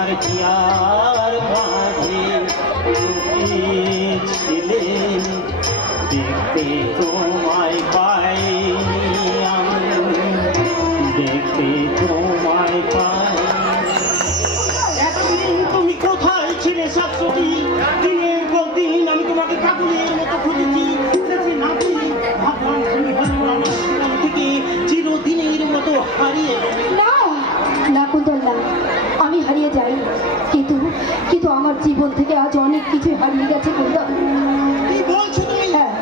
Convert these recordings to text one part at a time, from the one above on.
তোমার পিয়ার মাঝে ছিলেন দেখতে তোমায় পাই আমি দেখতে তোমায় পাই। এতদিন তুমি কোথায় ছিলে শাশ্বতী? দিনের পর দিন আমি তোমাকে কাকুলের মতো খুঁজেছি, নাকি ভাবলাম তুমি হয়তো আমার জীবন থেকে চিরদিনের মতো হারিয়ে গেলে। না না কুন্তল না, আমি হারিয়ে যাই, কিন্তু কিন্তু আমার জীবন থেকে আজ অনেক কিছু হারিয়ে গেছে কুন্তল। কি বলছো তুমি? হ্যাঁ,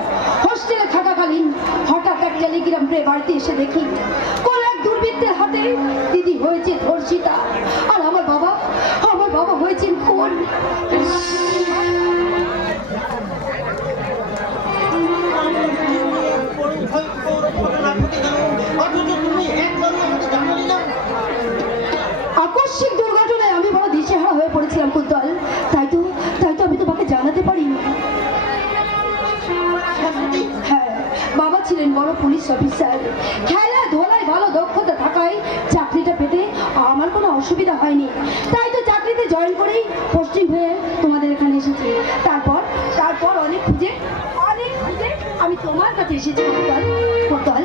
হোস্টেলে থাকাকালীন হঠাৎ এক টেলিগ্রাম পেয়ে বাড়িতে এসে দেখি কোন এক দুর্বৃত্তের হাতে দিদি হয়েছে ধর্ষিতা, আর আমার বাবা হয়েছেন খুন। আকস্মিক দুর্ঘটনায় আমি বড় দিশেহারা হয়ে পড়েছিলাম কুন্তল, তাই তো আমি তোমাকে জানাতে পারিনি। হ্যাঁ, বাবা ছিলেন বড় পুলিশ অফিসার, খেলাধুলায় ভালো দক্ষতা থাকায় চাকরিটা পেতে আমার কোনো অসুবিধা হয়নি, তাই তো চাকরিতে জয়েন করেই পোস্টিং হয়ে তোমাদের এখানে এসেছি। তারপর অনেক খুঁজে আমি তোমার কাছে এসেছি কুন্তল।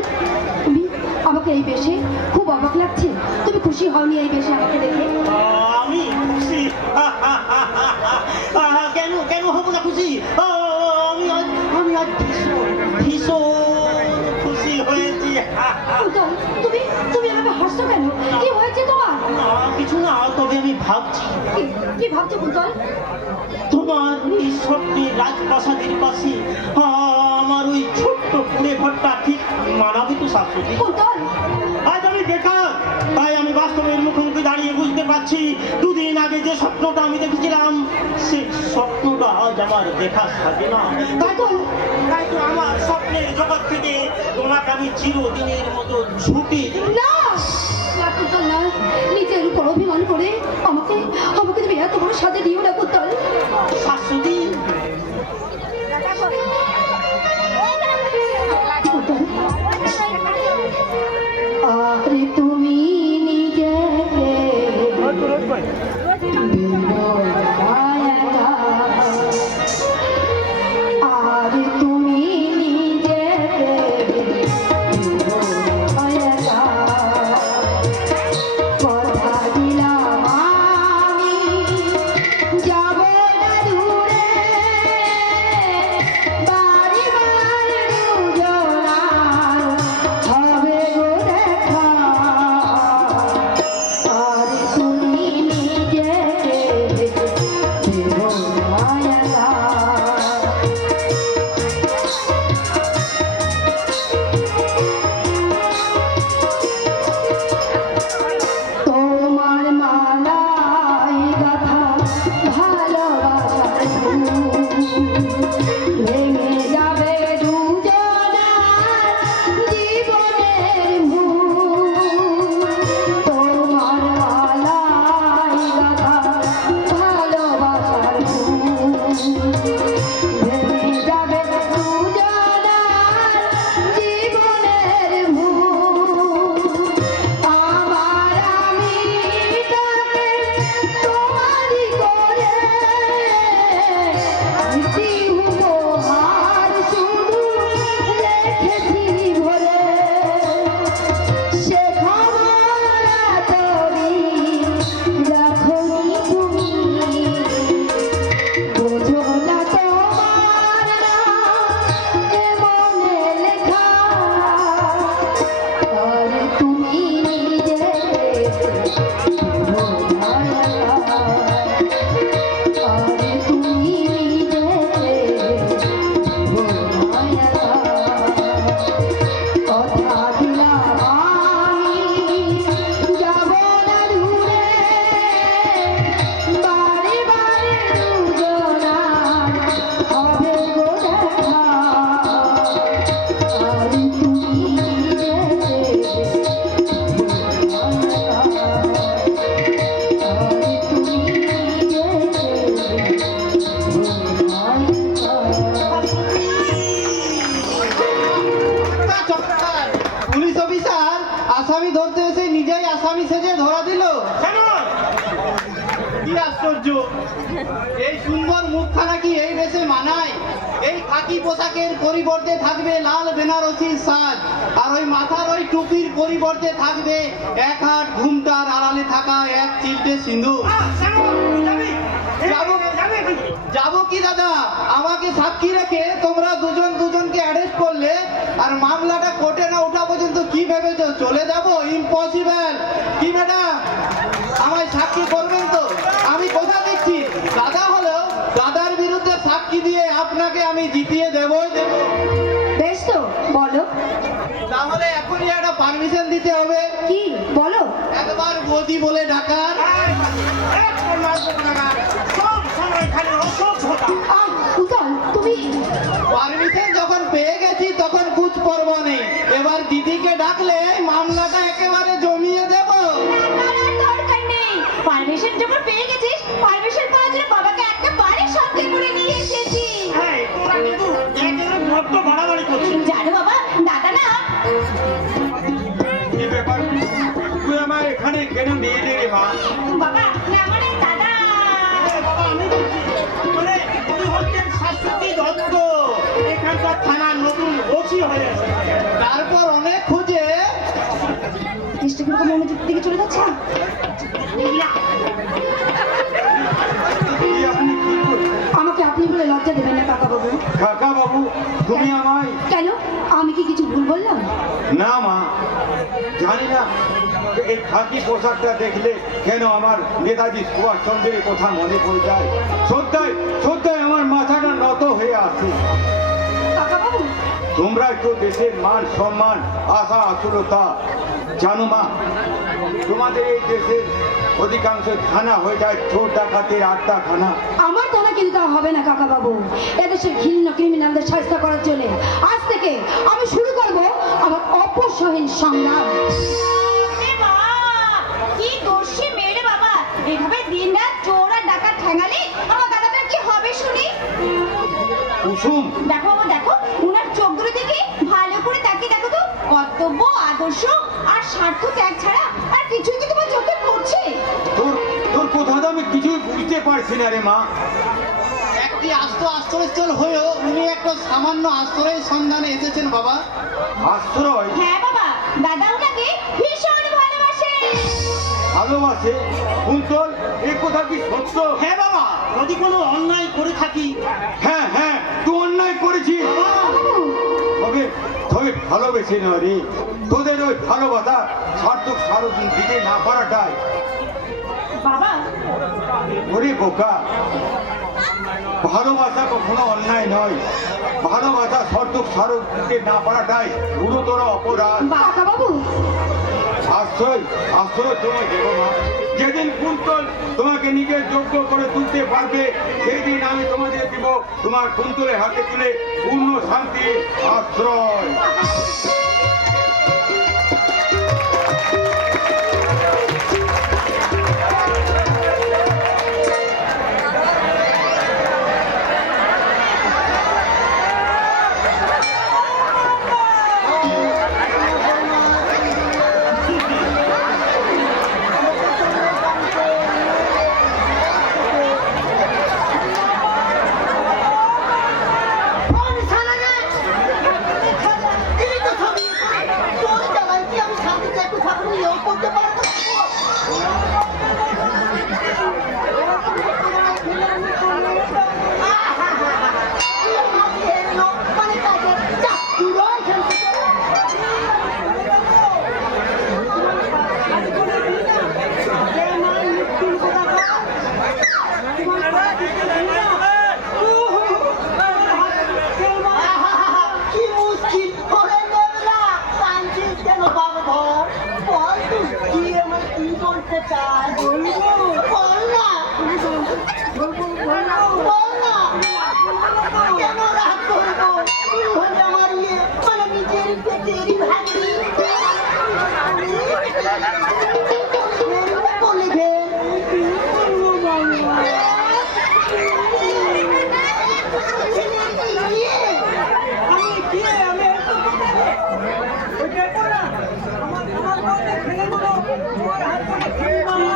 তুমি আমাকে এই বেশে খুব অবাক লাগছে, তুমি খুশি হওনি এই বেশে আমাকে দেখে? আমি খুশি? কেন হব না খুশি? আমি আজ ভীষণ খুশি হয়েছি। তুমি আমাকে হাসছো কেন? কি হয়েছে তোমার? না কিছু না, তবে আমি ভাবছি। কি ভাবছো কুন্তল? তোমার এই স্বপ্নের রাজপ্রাসাদের পাশে আমার ওই ছোট্ট কুড়ে ঘরটা ঠিক মানাবে তো শাশ্বতী? কুন্তল, আজ আমি বেকার, তাই আমি বাস্তবের মুখোমুখি দাঁড়িয়ে বুঝতে পারছি দুদিন আগে যে স্বপ্নটা আমি দেখেছিলাম সেই স্বপ্নটা আজ আমার দেখা থাকে না। তাই তো আমার স্বপ্নের জগৎ থেকে তোমাকে আমি চিরদিনের মতো ছুটি দিই। না কুন্তল না, নিজের উপর অভিমান করে আমাকে তুমি এত বড় সাজা দিও না কুন্তল। শাশ্বতী, আরে তুমি নিজেকে আরে তুমি নিজেকে কথা দিলাম আমি যাব না দূরে, বাড়ি বাড়ি দুজনার হবে গো দেখা। আরে তুমি নিজেকে দেবো মায়া। তোমার মালাই গাথা ভালোবাসার ভেঙে যাবে দুজনার জীবনের ভুল। তোমার মালাই গাথা ভালোবাসার ভেঙে যাবে দুজনার জীবনের ভুল। আমার আমি তাকে তোমারই করে দিতি উপহার শুধু রেখেছি ভরে, সে খবর তরি রাখনি তুমি, বোঝো না তোমার এ মনে লেখা। আর তুমি নিজেকে দেবো মায়া, আর তুমি নিজেকে দেবো মায়া। কথা দিলাম আমি যাব না দূরে, বাড়ি বাড়ি দুজনার হবে গো দেখা। আর তুমি নিজেকে দেবো মায়া, আর তুমি নিজেকে দেবো মায়া। পুলিশ অফিসার আসামি ধরতে এসে নিজেই আসামি সেজে ধরা দিল। কেন? কি আশ্চর্য, এই সুন্দর মুখখানা কি এই বেশে মানায়? এই খাকি পোশাকের পরিবর্তে থাকবে লাল বেনারসির সাজ, আর ওই মাথার ওই টুপির পরিবর্তে থাকবে এক হাত ঘুমটার আড়ালে থাকা এক চিলটে সিঁদুর। যাবো কি দাদা? আমাকে সাক্ষী রেখে তোমরা দুজন দুজনকে অ্যারেস্ট করলে, আর মামলাটা কোর্টে না ওঠা পর্যন্ত কি ভেবেছো চলে যাব? ইম্পসিবল। কি ম্যাডাম, আমায় সাক্ষী করবেন তো? আমি কথা দিচ্ছি, দাদা হলেও দাদার বিরুদ্ধে সাক্ষী দিয়ে আপনাকে আমি জিতিয়ে দেবই দেব। বেশ তো, বলো তাহলে এখনই একটা পারমিশন দিতে হবে। কি বলো? একবার বৌদি বলে ডাকার। সব সময় খালি অসভ্যতা। উতল, তুমি পারমিশন যখন পেয়ে গেছি তখন কুছ পর্ব নেই। এবার দিদিকে ডাকলে মামলাটা একেবারে জমিয়ে দেব। দরকার নেই। পারমিশন যখন পেয়ে গেছিস, পারমিশন পাওয়ার জন্য বাবাকে একটা বাড়ির সঙ্গে করে নিয়ে এসেছি। হ্যাঁ, তোরা কিন্তু একেবারে বড্ড বাড়াবাড়ি করছিস। জানো বাবা, দাদা না কি ব্যাপার, তুই আমার এখানে কেন নিয়ে এলি রে মা? বাবা না মানে দাদা। বাবা, আমি বলছি, মানে উনি হচ্ছেন শাশ্বতী দত্ত, এখানকার থানার নতুন ওসি হয়ে এসেছে। তারপর অনেক খুঁজে দৃষ্টি কিরকম মনোযুক্ত দিকে চলে যাচ্ছে না? কি আপনি কি করছেন? আমাকে আপনি বলে লজ্জা দেবেন না কাকা বাবু। কাকা বাবু, তুমি আমায়? কেন, আমি কি কিছু ভুল বললাম? না মা, জানি না এই খাকি পোশাকটা দেখলে কেন আমার নেতাজি সুভাষচন্দ্রের কথা মনে পড়ে যায়। শ্রদ্ধায় শ্রদ্ধায় আমার মাথাটা নত হয়ে আছে। কাকা বাবু, তোমরা তো দেশের মান সম্মান আশা আকুলতা জানো মা। তোমাদের এই দেশের অধিকাংশ থানা হয়ে যায় চোর ডাকাতের আড্ডাখানা। আমার থানা কিন্তু তা হবে না কাকা বাবু। এদেশের ঘৃণ্য ক্রিমিনালদের শাস্তি করার জন্য আজ থেকে আমি শুরু করব আমার অপসহীন সংগ্রাম। কি দোষী মেয়ে রে বাবা, এভাবে দিনরাত চোর আর ডাকাত ঠ্যাঙালে আমার দাদাটার কি হবে শুনি? কুসুম, দেখো বাবা দেখো, উনার চোখ দুটো দেখে ভালো করে তাকিয়ে দেখো তো, কর্তব্য আদর্শ আর স্বার্থ ত্যাগ ছাড়া আর কিছুই কি তোমার চোখে পড়ছে? তোর তোর কথা তো আমি কিছুই বুঝতে পারছি না রে মা। একটি আশ্রয়স্থল হয়েও উনি একটা সামান্য আশ্রয়ের সন্ধানে এসেছেন বাবা। আশ্রয়? হ্যাঁ বাবা, দাদা ওনাকে ভীষণ ভালোবাসে। ভালোবাসে? কুন্তল, এই কথা কি সত্য? হ্যাঁ বাবা, যদি কোনো অন্যায় করে থাকি, হ্যাঁ হ্যাঁ, তুই অন্যায় করেছিস। তবে তবে ভালোবেসে নয় রে, তোদের ওই ভালোবাসা সার্থক সারাদিন দিতে না পারাটাই। বাবা ওরে বোকা, ভালোবাসা কখনো অন্যায় নয়। ভালোবাসা সার্থক সারক দিতে না পারাটাই গুরুতর অপরাধ। কাকা বাবু, আশ্রয় আশ্রয় তোমায় দেবো মা। যেদিন কুন্তল তোমাকে নিজের যোগ্য করে তুলতে পারবে, সেই দিন আমি তোমাদের দিব তোমার কুন্তলের হাতে তুলে পূর্ণ শান্তি আশ্রয়। আমার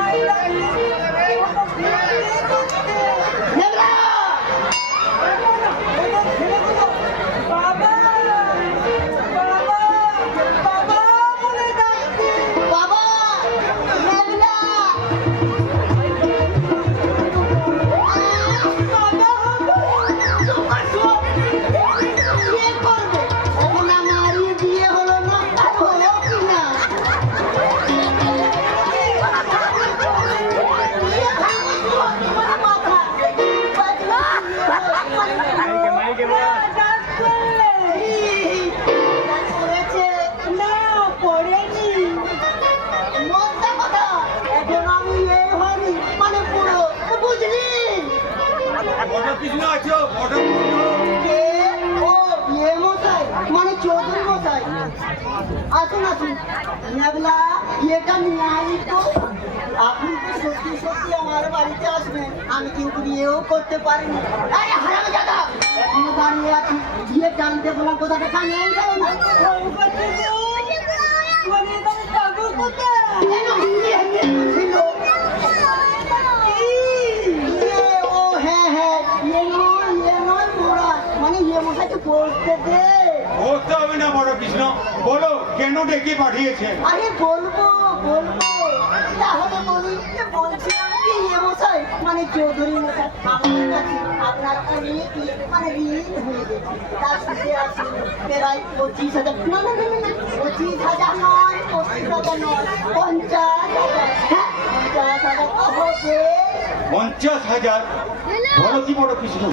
আছো বটকৃষ্ণ? কে? ও ইয়ে মশাই মানে চৌধুরী মশাই, আসুন আসুন। মেঘলা ইয়েটা নিয়ে আনি তো। আপনি তো সত্যি সত্যি আমার বাড়িতে আসবেন, আমি কিন্তু বিয়েও করতে পারিনি। আরে হারামজাদা, এখনো দাঁড়িয়ে আছি, বিয়ে টানতে বললাম কোথাটা টানিয়ে গেল না। কেন? বিয়ে ছিল। ও হ্যাঁ হ্যাঁ, ইয়ে নয় মোড়া, মানে ইয়ে মশাই তো পড়তে দে। বলতে হবে না বটকৃষ্ণ, বলো কেন ডেকে পাঠিয়েছেন? আরে বলবো তাহলে বলি যে বলছিলাম কি ইয়ে মশাই মানে চৌধুরী মশাই আমার কাছে আপনার অনেক মানে ঋণ হয়ে গেছে, তার সাথে আছে প্রায় 25,000, না 25,000 নয়, 25,000 নয়, 50,000, হ্যাঁ 50,000 হবে। 50,000? বলো কি বটকৃষ্ণ?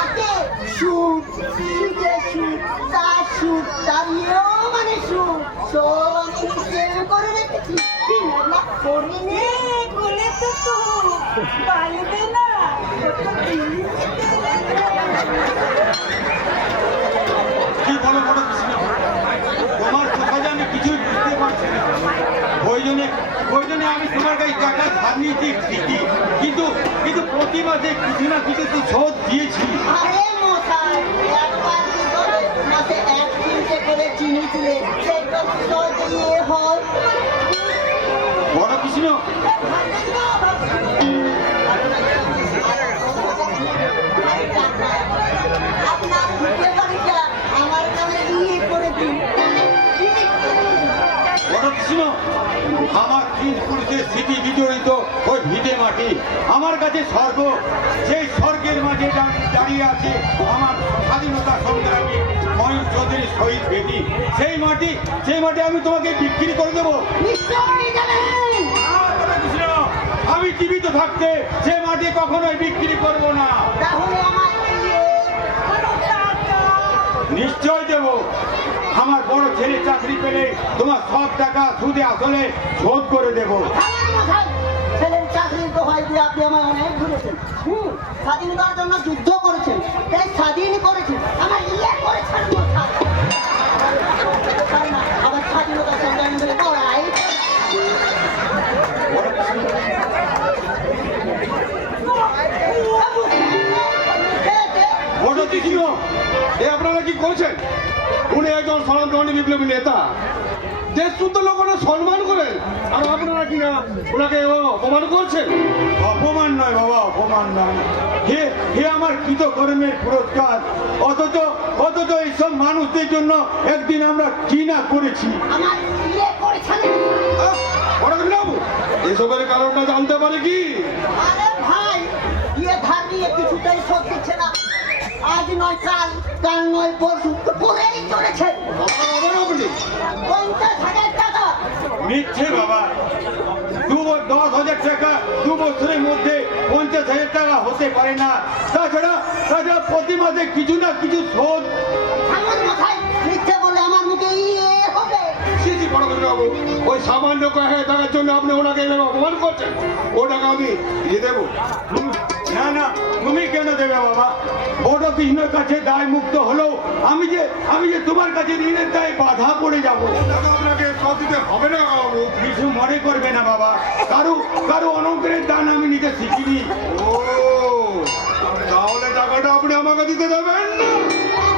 আছে সুদ, সুদের সুদ, তার সুদ, তার ইয়েও মানে সুদ, সব আমি সেভ করে রেখেছি। কি মেঘলা করিনি বলে তো পারবে না। কি বলো বটকৃষ্ণ? তোমার কথা যে আমি কিছুই বুঝতে পারছি না। ওই জন্য আমি তোমার কাছে টাকা ধার নিয়েছি ঠিকই, কিন্তু প্রতি মাসে কিছু না কিছু তো শোধ দিয়েছি। আরে মশাই, একবার কি করে মাসে 1 কিনতে করে চিনি ছিলে, সেটা তো দিয়ে হয়। বটকৃষ্ণ, আপনার ভিটে বাড়িটা আমার নামে বিয়ে করে দিন। বটকৃষ্ণ, আমার 30 পুরুষের স্মৃতি বিজড়িত ওই ভিটে মাটি আমার কাছে স্বর্গ। সেই স্বর্গের মাঝে দাঁড়িয়ে আছে আমার স্বাধীনতা সংগ্রামী ময়ূর চৌধুরী শহীদ বেদি। সেই মাটি আমি তোমাকে বিক্রি করে দেবো। নিশ্চয়ই যাবেন। বটকৃষ্ণ, আমি জীবিত থাকতে সে মাটি কখনোই বিক্রি করব না। তাহলে আমার নিশ্চয় দেব। আমার বড় ছেলে চাকরি পেলে তোমার সব টাকা সুদে আসলে শোধ করে দেব। ছেলের চাকরির দোহাই দিয়ে আপনি আমায় অনেক ঘুরেছেন। স্বাধীনতার জন্য যুদ্ধ করেছেন, তাই স্বাধীন করেছেন, আমার ইয়ে করেছেন মশাই। তাই না, আবার স্বাধীনতার সংগ্রামী বলে লড়াই। বটকৃষ্ণ, এ আপনারা কি করছেন? উনি একজন স্বনামধন্য বিপ্লবী নেতা, দেশ শুদ্ধ লোকেরা সম্মান করেন, আর আপনারা কি না ওনাকে অপমান করছেন? অপমান নয় বাবা, অপমান নয়। হে আমার কৃতকর্মের পুরস্কার। অথচ এইসব মানুষদের জন্য একদিন আমরা কি না করেছি। আমার ইয়ে করেছেন। বটকৃষ্ণবাবু, এসবের কারণটা জানতে পারে কি? আরে ভাই, ইয়ে ধার নিয়ে কিছুটাই শোধ দিচ্ছে না। আজ নয় কাল, কাল নয় পরশু, তো পরেই চলেছে। আবার আপনি 50,000 টাকা। মিথ্যে বাবা, 10,000 টাকা 2 বছরের মধ্যে 50,000 টাকা হতে পারে না। তাছাড়া প্রতি মাসে কিছু না কিছু শোধ। থামুন মশাই, মিথ্যে বলে আমার মুখে ইয়ে হবে। সিসি বটকৃষ্ণবাবু, ওই সামান্য কয়েক হাজার টাকার জন্য আপনি ওনাকে এভাবে অপমান করছেন। ও টাকা আমি দিয়ে দেবো। না, তুমি কেন দেবে বাবা? বটকৃষ্ণের কাছে দায় মুক্ত হলেও আমি যে তোমার কাছে ঋণের দায়ে বাধা পড়ে যাব। টাকা আপনাকে সব দিতে হবে না বাবু। কিছু মনে করবে না বাবা, কারো অনুগ্রহের দান আমি নিতে শিখিনি। ও, তাহলে টাকাটা আপনি আমাকে দিতে দেবেন না?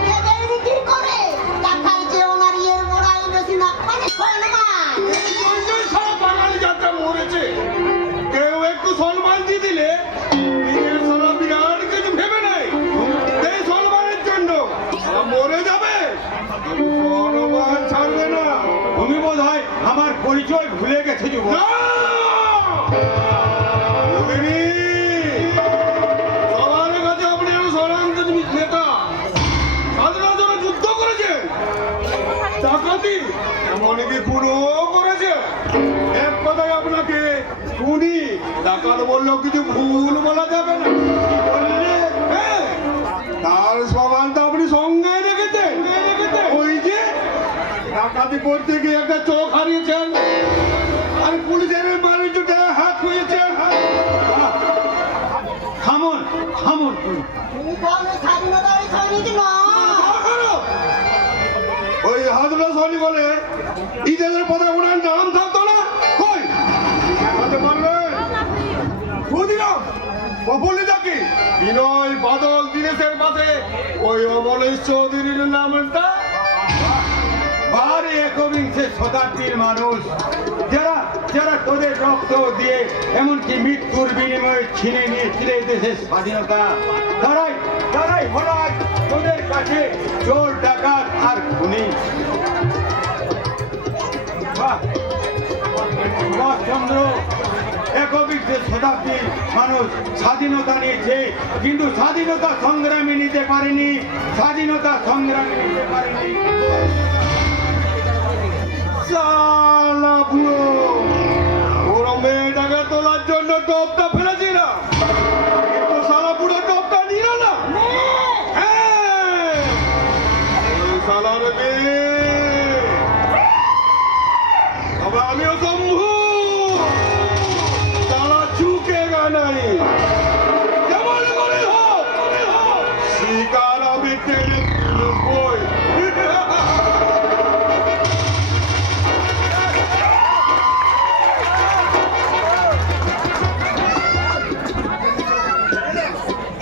দেবেন কি করে? টাকার যে ওনার ইয়ের মোড়াই বেশি না, মানে সম্মান। এই জন্যই সারা বাঙালি যাত্রা মরেছে। কেউ একটু সম্মান দিয়ে দিলে নিজের সারা বিরাট কিছু ভেবে নেই। এই সম্মানের জন্য সারা মরে যাবে, সম্মান ছাড়বে না। তুমি বোধ হয় আমার পরিচয় ভুলে গেছে যুবক। না! ভুলিনি। সবার কাছে আপনি একজন স্বনামধন্য নেতা, স্বাধীনতার জন্য যুদ্ধ করেছেন, ডাকাতি এমনকি খুনও করেছে। এক কথায় আপনাকে খুনি ডাকাত বললেও কিছু ভুল বলা যাবে না। বললে হ্যাঁ, তার সমানটা আপনি সঙ্গে রেখেছেন। ওই যে ডাকাতি করতে গিয়ে একটা চোখ হারিয়েছেন, আর পুলিশের বাণিজ্যটা হাত হয়েছে। থামুন। ঠিক বলছি না। ওই হাজরা সনি বলে ঈদের পথে ওনার নাম থাকতো না, কই বলতে পারবেন? বুঝলাম প্রফুল্লিতাকে বিনয় বাদল দীনেশের পাশে ওই অমলেশ চৌধুরীর নামটা। বারে একবিংশে শতাব্দীর মানুষ যারা যারা তোদের রক্ত দিয়ে এমনকি মৃত্যুর বিনিময়ে ছিনে নিয়েছিল এই দেশের স্বাধীনতা, তারাই হলো আজ তোদের কাছে চোর ডাকাত আর খুনি। বাহ, সুভাষচন্দ্র একবিংশে শতাব্দীর মানুষ স্বাধীনতা নিয়েছে, কিন্তু স্বাধীনতা সংগ্রামী নিতে পারেনি, স্বাধীনতা সংগ্রামী নিতে পারেনি। শালা বুড়ো, ওরা মেয়েটাকে তোলার জন্য টপটা ফেলেছি না, কিন্তু শালা বুড়ো টপটা নিল না। হ্যাঁ, ওই শালার মেয়ে। তবে আমিও শম্ভু, শালা চুকেগা নাই। যেমন করে হোক, শিকার আমি টেনে তুলবই।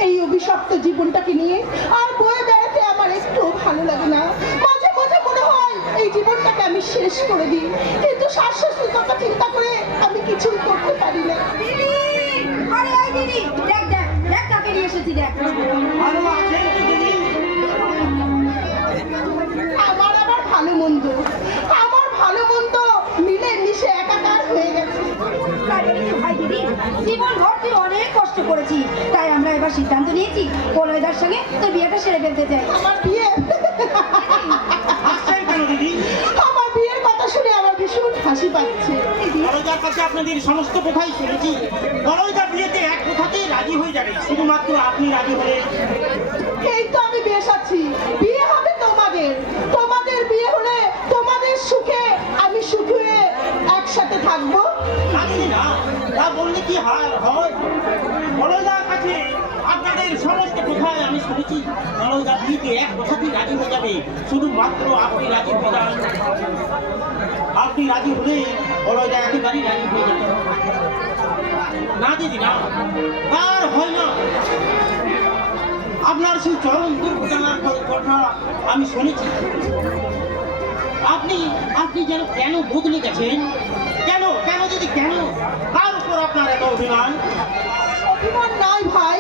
এই অভিশপ্ত জীবনটাকে নিয়ে আর বয়ে বেড়াতে আমার একটু ভালো লাগে না। মাঝে মাঝে মনে হয় এই জীবনটাকে আমি শেষ করে দিই, কিন্তু শাশ্বতীর কথা চিন্তা করে আমি কিছুই করতে পারি না। দিদি, আরে এই দিদি, দেখ দেখ দেখ কাকে নিয়ে এসেছি দেখ। আরো আছেন কি দিদি? আমার আবার ভালো মন্দ, আমার ভালো মন্দ মিলে মিশে একাকার হয়ে গেছে। আরে কিছু ভাই দিদি, জীবন ভর তুই অনেক কষ্ট করেছি, তাই আমরা এবার সিদ্ধান্ত নিয়েছি কলয়দার সঙ্গে তোর বিয়েটা সেরে ফেলতে চাই। আমার বিয়ে আসছেন কেন দিদি? আমার বিয়ের কথা শুনে আমার ভীষণ হাসি পাচ্ছে। বড়দার কাছে আপনাদের সমস্ত কথাই শুনেছি। বড়দা বিয়েতে এক কথাতেই রাজি হয়ে যাবে, শুধুমাত্র আপনি রাজি হলে। এই তো আমি বেশ আছি, বিয়ে হবে তোমাদের, তোমাদের বিয়ে হলে তোমাদের সুখে আমি সুখী হয়ে একসাথে থাকবো। রাজি না, তা বললে কি হয়? বড়দার কাছে আপনাদের সমস্ত কথাই আমি শুনেছি। বড়দা বিয়েতে এক কথাতেই রাজি হয়ে যাবে, শুধুমাত্র আপনি রাজি হয়ে যান। আপনি রাজি হলে বড়দা একেবারেই রাজি হয়ে যাবে। না দিদি না, তার হয় না। আপনার সেই চরম দুর্ঘটনার কথা আমি শুনেছি। আপনি যেন কেন বদলে গেছেন? কেন কেন দিদি কেন? কার উপর আপনার এত অভিমান? অভিমান নয় ভাই,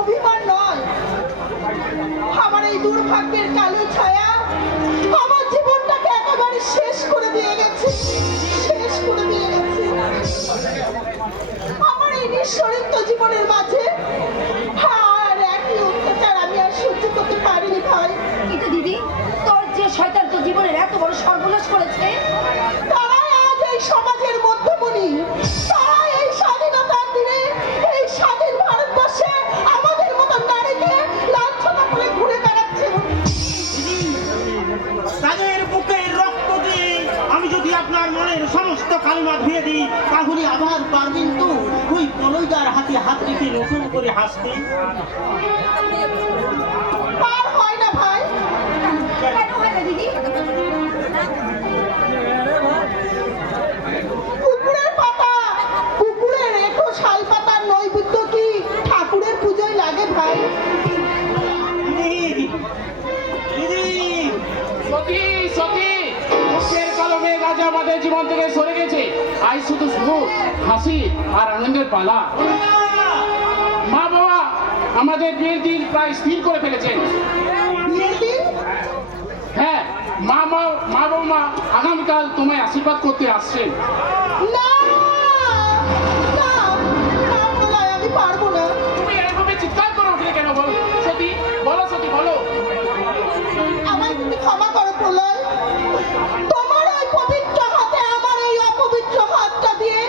অভিমান নয়। আমার এই দুর্ভাগ্যের কালো ছায়া আমার জীবনটাকে একেবারে শেষ করে দিয়ে গেছে, শেষ করে দিয়ে গেছে। আমার এই নিঃস্বরিত জীবনের মাঝে আর একই অত্যাচার আমি আর সহ্য করতে পারিনি ভাই। কিন্তু দিদি, তোর যে শয়তান তোর জীবনের এত বড় সর্বনাশ করেছে, তারাই আজ এই সমাজের মধ্যমণি, তারাই এই স্বাধীনতার দিনে এই স্বাধীন ভারতবর্ষে আমাদের মতো নারীকে লাঞ্ছনা করে ঘুরে বেড়াচ্ছে। তাদের বুকের রক্ত দিয়ে আমি যদি আপনার মনের সমস্ত কালিমা ধুয়ে দিই, তাহলে আবার পারবেন তো ওই বলয়দার হাতে হাত রেখে নতুন করে হাসতে? আর হয় না ভাই, কেন হয় না দিদি? কুকুরের পাতা, কুকুরের রেখো শাল পাতার নৈবেদ্য কি ঠাকুরের পুজোয় লাগে ভাই? দিদি, দিদি, সত্যি সত্যি দুঃখের কালো মেঘ আজ আমাদের জীবন থেকে সরে গেছে। আজ শুধু সুখ, হাসি আর আনন্দের পালা। মা বাবা আমাদের বিয়ের দিন প্রায় স্থির করে ফেলেছেন। বিয়ের দিন? হ্যাঁ, মা বাবা আগামীকাল তোমায় আশীর্বাদ করতে আসছেন। না না না বলাই, আমি পারবো না। তুমি এভাবে চিৎকার করে উঠলে কেন? বলো সত্যি, বলো সত্যি, বলো। আমায় তুমি ক্ষমা করো প্রলয়, তোমার ওই পবিত্র হাতে আমার এই অপবিত্র হাতটা দিয়ে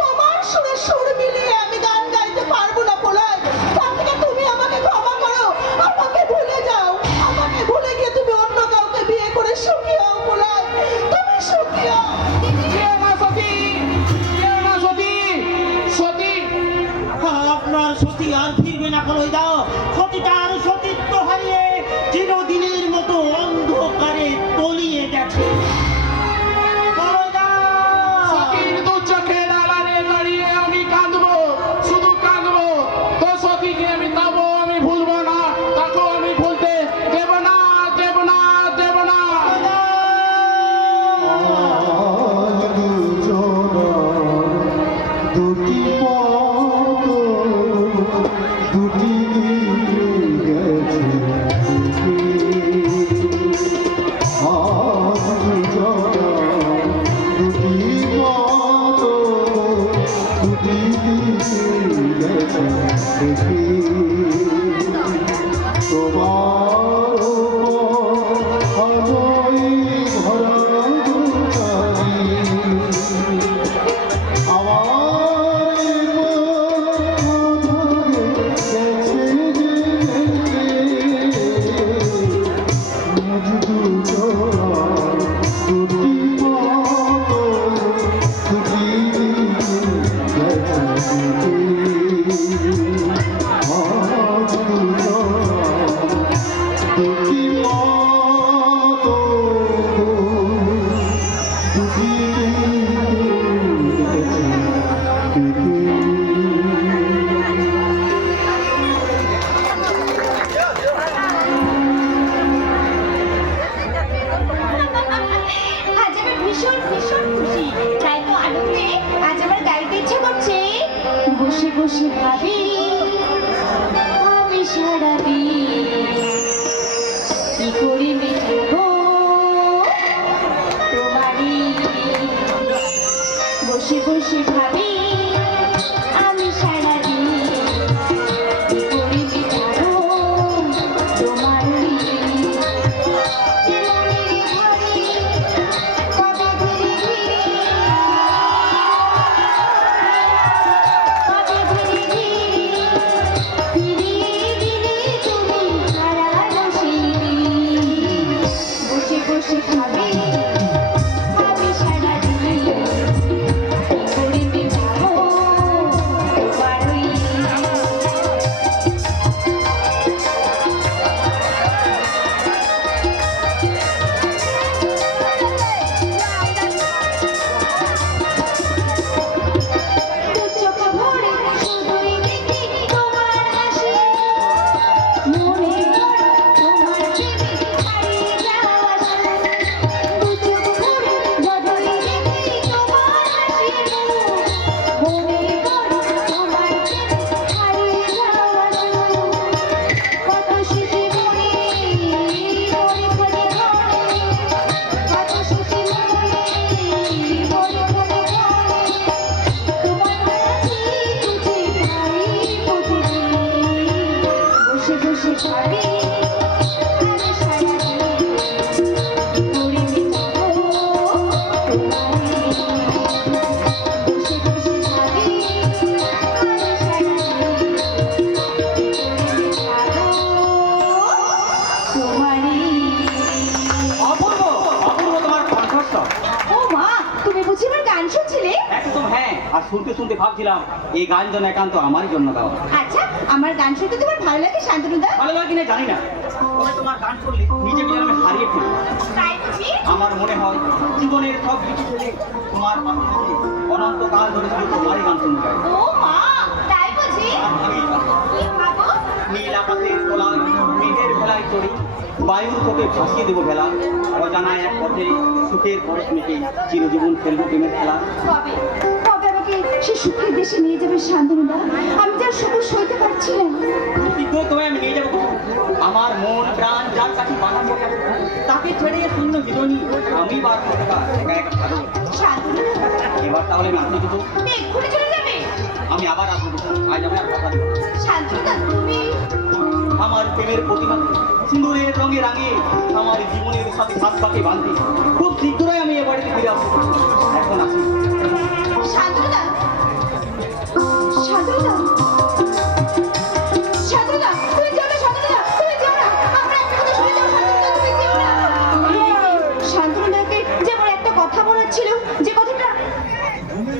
তোমার সুরে সুর মিলিয়ে আমি গান গাইতে পারবো না প্রলয়। তার থেকে তুমি আমাকে ক্ষমা করো, আমাকে ভুলে যাও, আমাকে ভুলে গিয়ে তুমি অন্য কাউকে বিয়ে করে সুখী হও প্রলয়, তুমি সুখী হও। যেও না সত্যি, যেও না সত্যি, সত্যি। আপনার সতী আর ফিরবে না বলয়দা। সতীটা আর সতীত্ব দেখি তোমার অজয় ভরা দুটারি আমার মনে গেছে যে মজদু তোরা দুটি মতো দুটি গেছে দুটি মতো দুটি আজ আমার ভীষণ ভীষণ খুশি, তাই তো আনন্দে আজ আমার গাইতে ইচ্ছে করছে। বসে বসে ভাবি আমি সারাদিন কি করে মেটাবো তোমারই। বসে বসে ভাবি আমি সারাদিন কি করে মেটাবো তোমারই। অপূর্ব অপূর্ব তোমার কণ্ঠস্বর। ও মা, তুমি বুঝি আমার গান শুনছিলে? একদম হ্যাঁ, আর শুনতে শুনতে ভাবছিলাম এই গান যেন একান্ত আমারই জন্য গাওয়া। আচ্ছা, আমার গান শুনতে তোমার ভালো লাগে শান্তনুদা? ভালো লাগে কিনা জানি না, তবে তোমার গান শুনলে নিজেকে যেন আমি হারিয়ে ফেলি। তাই বুঝি? আমার মনে হয় জীবনের সব কিছু ছেড়ে তোমার পাশে থেকে অনন্তকাল ধরে শুধু তোমারই গান শুনতে চাই। ও মা, তাই বুঝি? আর আমি কি ভাবো? নীল আকাশের তলায় মেঘের ভেলায় চড়ি, বায়ুর কোপে ভাসিয়ে দেবো ভেলা, অজানা এক পথে সুখের পরশ মেখে চিরজীবন খেলবো প্রেমের খেলা। কবে কবে আমাকে সে সুখের দেশে নিয়ে যাবে শান্তনুদা? আমি যার সুখ সইতে পারছি না। শীঘ্র তোমায় আমি নিয়ে যাবো। আমার মন প্রাণ যার কাছে বাধা পড়ে তাকে ছেড়ে শূন্য জীবনী আমি বার করতে একা একা থাকবো। শান্তনুদা, এবার তাহলে আমি আসতে দেবো, তুমি এক্ষুনি চলে যাবে? আমি আবার আসবো। আজ আমি আর কথা দেবো। শান্তনুদা, তুমি আমার প্রেমের প্রতিমা সিঁদুরের রঙে রাঙে আমার জীবনের সাথে হাত পাকে বাঁধতে খুব শীঘ্রই আমি এ বাড়িতে ফিরে আসবো। এখন আসি। শান্তনুদা, শান্তনুদা, শান্তনুদা, তুমি যেও না, শান্তনুদা, তুমি যেও না। আমরা একটা কথা শুনে যাও, শান্তনুদা, তুমি যেও না। শান্তনুদাকে যেমন একটা কথা বলার ছিল, যে কথাটা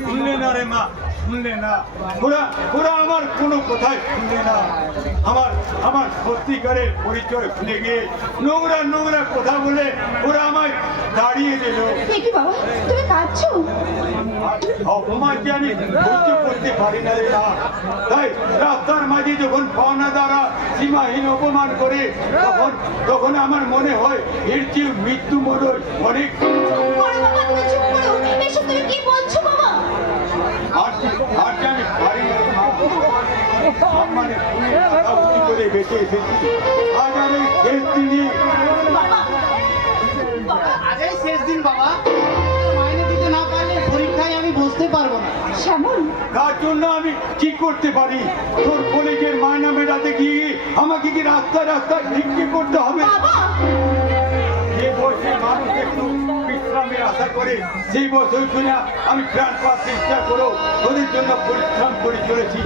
শুনলে না রে মা, শুনলে না? ওরা আমার কোনো কথাই শুনলে না। আমার সত্যিকারের পরিচয় ভুলে গিয়ে নোংরা নোংরা কথা বলে ওরা আমায় দাঁড়িয়ে দিল। এ কি বাবা, তুমি কাঁদছো? অপমানকে আমি সহ্য করতে পারি না রে মা। তাই রাস্তার মাঝে যখন পাওনা দ্বারা সীমাহীন অপমান করে তখন আমার মনে হয় এর চেয়ে মৃত্যু মরণ অনেক। বড় বাবা, তুমি চুপ করো। এসব তুমি কি বলছো বাবা? আর আমি পারি না রে মা। সম্মানে কথা উঁচু করে বেঁচে এসেছি। আজ আমি শেষ দিনই। বাবা, আজই শেষ দিন বাবা, মাইনে দিতে না পারলে পরীক্ষায় আমি বসতে পারবো না। শ্যামল, তার জন্য আমি কি করতে পারি? তোর কলেজের মায়না মেটাতে গিয়ে আমাকে কি রাস্তায় রাস্তায় ভিক্ষে করতে হবে? বাবা, যে বয়সে মানুষ একটু বিশ্রামের আশা করে সেই বছর শুনে আমি প্রাণ পাওয়ার চেষ্টা করেও তোদের জন্য পরিশ্রম করে চলেছি।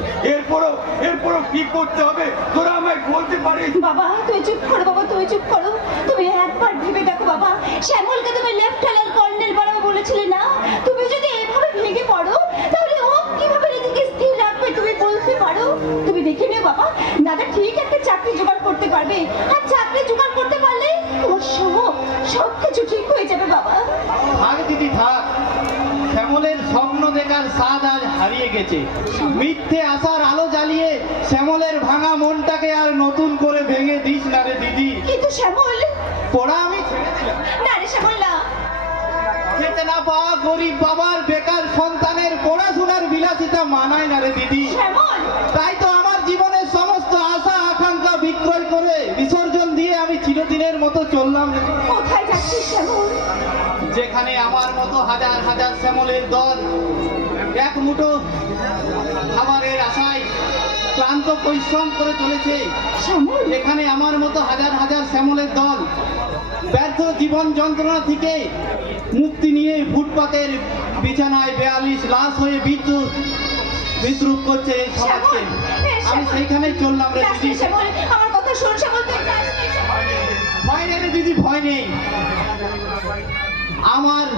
এরপরও কি করতে হবে তোরা আমায় বলতে পারিস? বাবা তুই চুপ করো, বাবা তুই চুপ করো। তুমি একবার ভেবে দেখো বাবা, শ্যামলকে তুমি লেফটেন্যান্ট কর্নেল বানাবো বলেছিলে না? তুমি যদি এভাবে ভেঙে পড়ো তাহলে ও কিভাবে নিজেকে স্থির রাখবে তুমি বলতে পারো? তুমি দেখে নিও বাবা, দাদা ঠিক একটা চাকরি জোগাড় করতে পারবে, আর চাকরি জোগাড় করতে পারলে তোমার সব কিছু ঠিক হয়ে যাবে বাবা। থাক দিদি থাক, শ্যামলের স্বপ্ন দেখার স্বাদ আজ হারিয়ে গেছে। মিথ্যে আশার আলো জ্বালিয়ে শ্যামলের ভাঙা মনটাকে আর নতুন করে ভেঙে দিস না রে দিদি। কিন্তু শ্যামল, পড়া আমি ছেড়ে দিলাম। না রে শ্যামল না। খেতে না পাওয়া গরিব বাবার বেকার সন্তানের পড়াশোনার বিলাসিতা মানায় না রে দিদি। শ্যামল, তাই তো আমার জীবনের সমস্ত আশা আকাঙ্ক্ষা বিক্রয় করে বিসর্জন দিয়ে আমি চিরদিনের মতো চললাম রে দিদি। কোথায় যাচ্ছিস শ্যামল? যেখানে আমার মতো হাজার হাজার শ্যামলের দল এক মুঠো খাবারের আশায় ক্লান্ত পরিশ্রম করে চলেছে, শ্যামল, যেখানে আমার মতো হাজার হাজার শ্যামলের দল ব্যর্থ জীবন যন্ত্রণা থেকে মুক্তি নিয়ে ফুটপাতের বিছানায় 42 লাশ হয়ে বিদ্রুপ করছে এই সমাজকে, আমি সেইখানেই চললাম রে যাস দিদি। না শ্যামল, আমার কথা শোন শ্যামল, তুই যাস না শ্যামল। ভয় নেই রে দিদি, ভয় নেই। আমার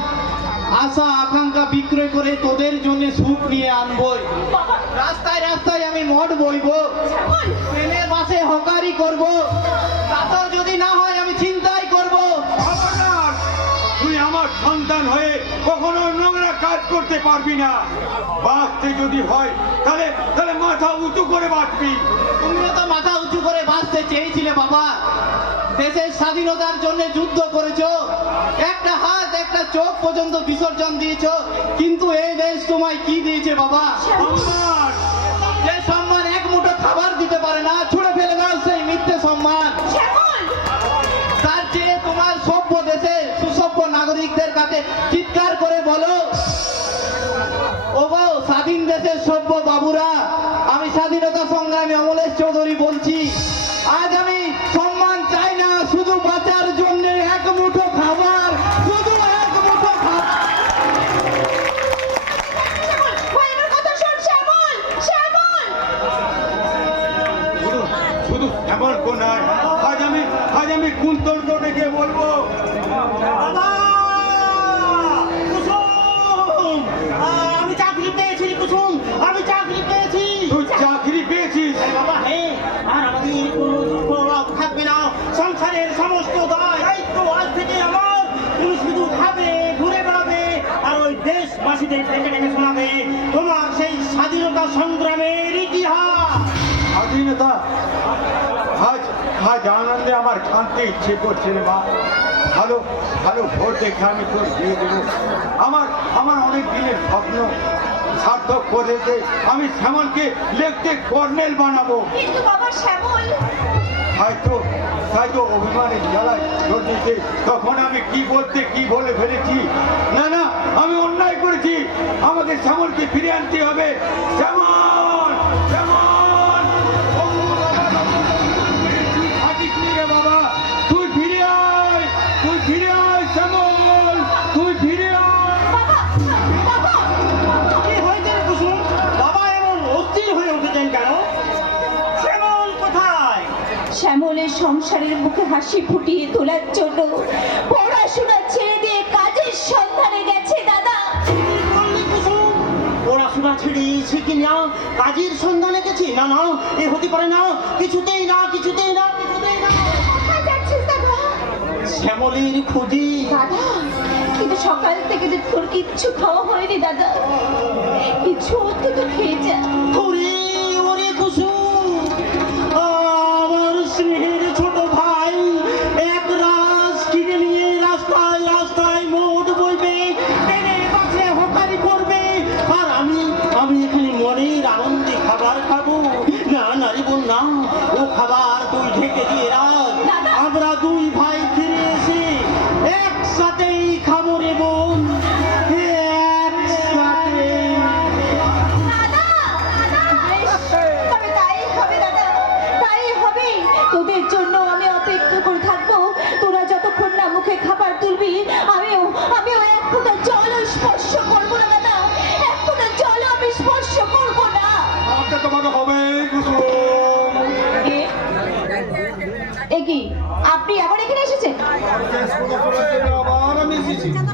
আশা আকাঙ্ক্ষা বিক্রয় করে তোদের জন্য সুখ নিয়ে আনবই। বাবা, রাস্তায় রাস্তায় আমি মদ বইবো, শ্যামল, ট্রেনে বাসে হকারি করব, তাতেও যদি না হয় আমি চিন্তাই করব। খবরদার! তুই আমার সন্তান হয়ে কখনো নোংরা কাজ করতে পারবি না। বাঁচতে যদি হয় তাহলে মাথা উঁচু করে বাঁচবি। তুমিও তো মাথা উঁচু করে বাঁচতে চেয়েছিলে বাবা, দেশের স্বাধীনতার জন্য যুদ্ধ করেছো, একটা হাত একটা চোখ পর্যন্ত বিসর্জন দিয়েছো, কিন্তু এই দেশ তোমায় কি দিয়েছে বাবা? সম্মান! যে সম্মান এক মুঠো খাবার দিতে পারে না, ছুঁড়ে ফেলে দাও সেই মিথ্যে সম্মান। শ্যামল, তার চেয়ে তোমার সভ্য দেশে সুসভ্য নাগরিকদের কাছে চিৎকার করে বলো, ওগো স্বাধীন দেশের সভ্য বাবুরা, আমি স্বাধীনতা সংগ্রামী অমলেশ চৌধুরী বলছি, আজ আমি সম্মান চাই না, শুধু বাঁচার জন্য এক মুঠো খাবার, শুধু এক মুঠো খাবার। শ্যামল, ভাই আমার কথা শোন শ্যামল, শ্যামল। শুধু এমন কোন নয়, আজ আমি কুন্তলকে ডেকে বলবো, বাবা! কুসুম! আমি চাকরি পেয়েছি কুসুম, আমি চাকরি পেয়েছি। তুই চাকরি পেয়েছিস? আরে বাবা হ্যাঁ, আর আমাদের কোনো দুঃখ অভাব থাকবে না, সংসারের সমস্ত দায়িত্ব আজ থেকে আমার। তুমি শুধু খাবে, ঘুরে বেড়াবে, আর ওই দেশবাসীদের ডেকে ডেকে শোনাবে তোমার সেই স্বাধীনতা সংগ্রামের ইতিহাস। স্বাধীনতা? আজ আনন্দে আমার কাঁদতে ইচ্ছে করছে রে মা। ভালো ভোট দেখে আমি তোর বিয়ে দেবো। আমার অনেক দিনের স্বপ্ন সার্থক করেছে, আমি শ্যামলকে লিখতে কর্নেল বানাবো। কিন্তু বাবা শ্যামল, তাই তো অভিমানের জ্বালায় চলছে। তখন আমি কি বলে ফেলেছি। না আমি অন্যায় করেছি, আমাকে শ্যামলকে ফিরে আনতে হবে। শ্যামল, শ্যামল! তুই থাকিস নি রে বাবা, তুই ফিরে আয় শ্যামল, তুই ফিরে আয়। বাবা, কি হয়েছে রে কুসুম? বাবা এমন অস্থির হয়ে উঠেছেন কেন? শ্যামল কোথায়? শ্যামলের সংসারের মুখে হাসি ফুটিয়ে তোলার জন্য পড়াশোনা ছেড়ে দিয়ে কাজের সন্ধানে গেছে দাদা। কি বললি কুসুম? পড়াশোনা ছেড়ে এসে কি না কাজের সন্ধানে গেছি? না এ হতে পারে না, কিছুতেই না। কোথায় যাচ্ছিস দাদা? শ্যামলের খোঁজে। দাদা, কিন্তু সকাল থেকে যে তোর কিচ্ছু খাওয়া হয়নি দাদা, কিছু অন্তত খেয়ে যা। ওরে কুসুম, আমার স্নেহের ছোট ভাই এক রাস কিনে নিয়ে রাস্তায় মোট বলবে, ট্রেনে বাসে হকারি করবে, আর আমি এখানে মনের আনন্দে খাবার খাবো। না রে বোন না, ও খাবার তুই ঢেকে দিয়ে রাখ, আমরা দুই ভাই ফিরে এসে একসাথেই খাবো রে বোন, একসাথে।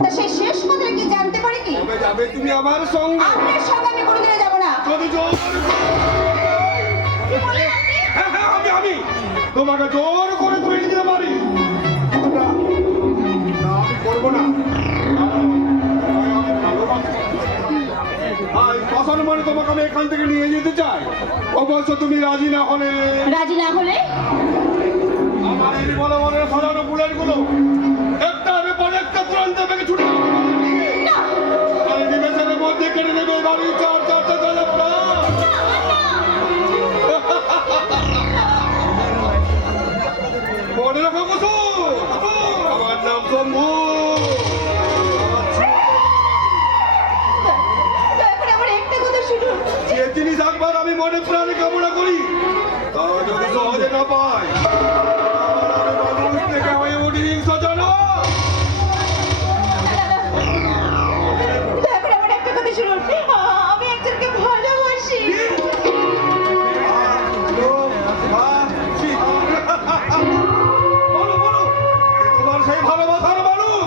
তা সেই শেষ কথা কি জানতে পারি কি? কবে যাবে তুমি আমার সঙ্গে? আপনার সঙ্গে আমি কোনোদিনও যাবো না। যদি জোর কি বলেন আপনি? হ্যাঁ হ্যাঁ আমি তোমাকে জোর করে তুলে দিতে পারি না, না, আমি করবো না। শ্মশান মানে তোমাকে আমি এখান থেকে নিয়ে যেতে চাই, অবশ্য তুমি রাজি না হলে রাজি না হলে আমার এই বড় বড় সাজানো বুলেট গুলো একটা পরে একটা তুরন্ত থেকে ছুটে না, আমি নিমেষের মধ্যে কেটে নেবে বাড়ি চারটা চলে মনে রাখো কুসু, আমার নাম শম্ভু। দয়া করে আমার একটা কথা শুনুন। যে জিনিস একবার আমি মনে প্রাণে কামনা করি তা যদি সহজে না পাই, আমি মানুষ থেকে হয়ে উঠি হিংসা জানো। দয়া করে আমার একটা কথা শুনুন। আমি একজনকে ভালোবাসি। বলো বলো, তোমার সেই ভালোবাসার মানুষ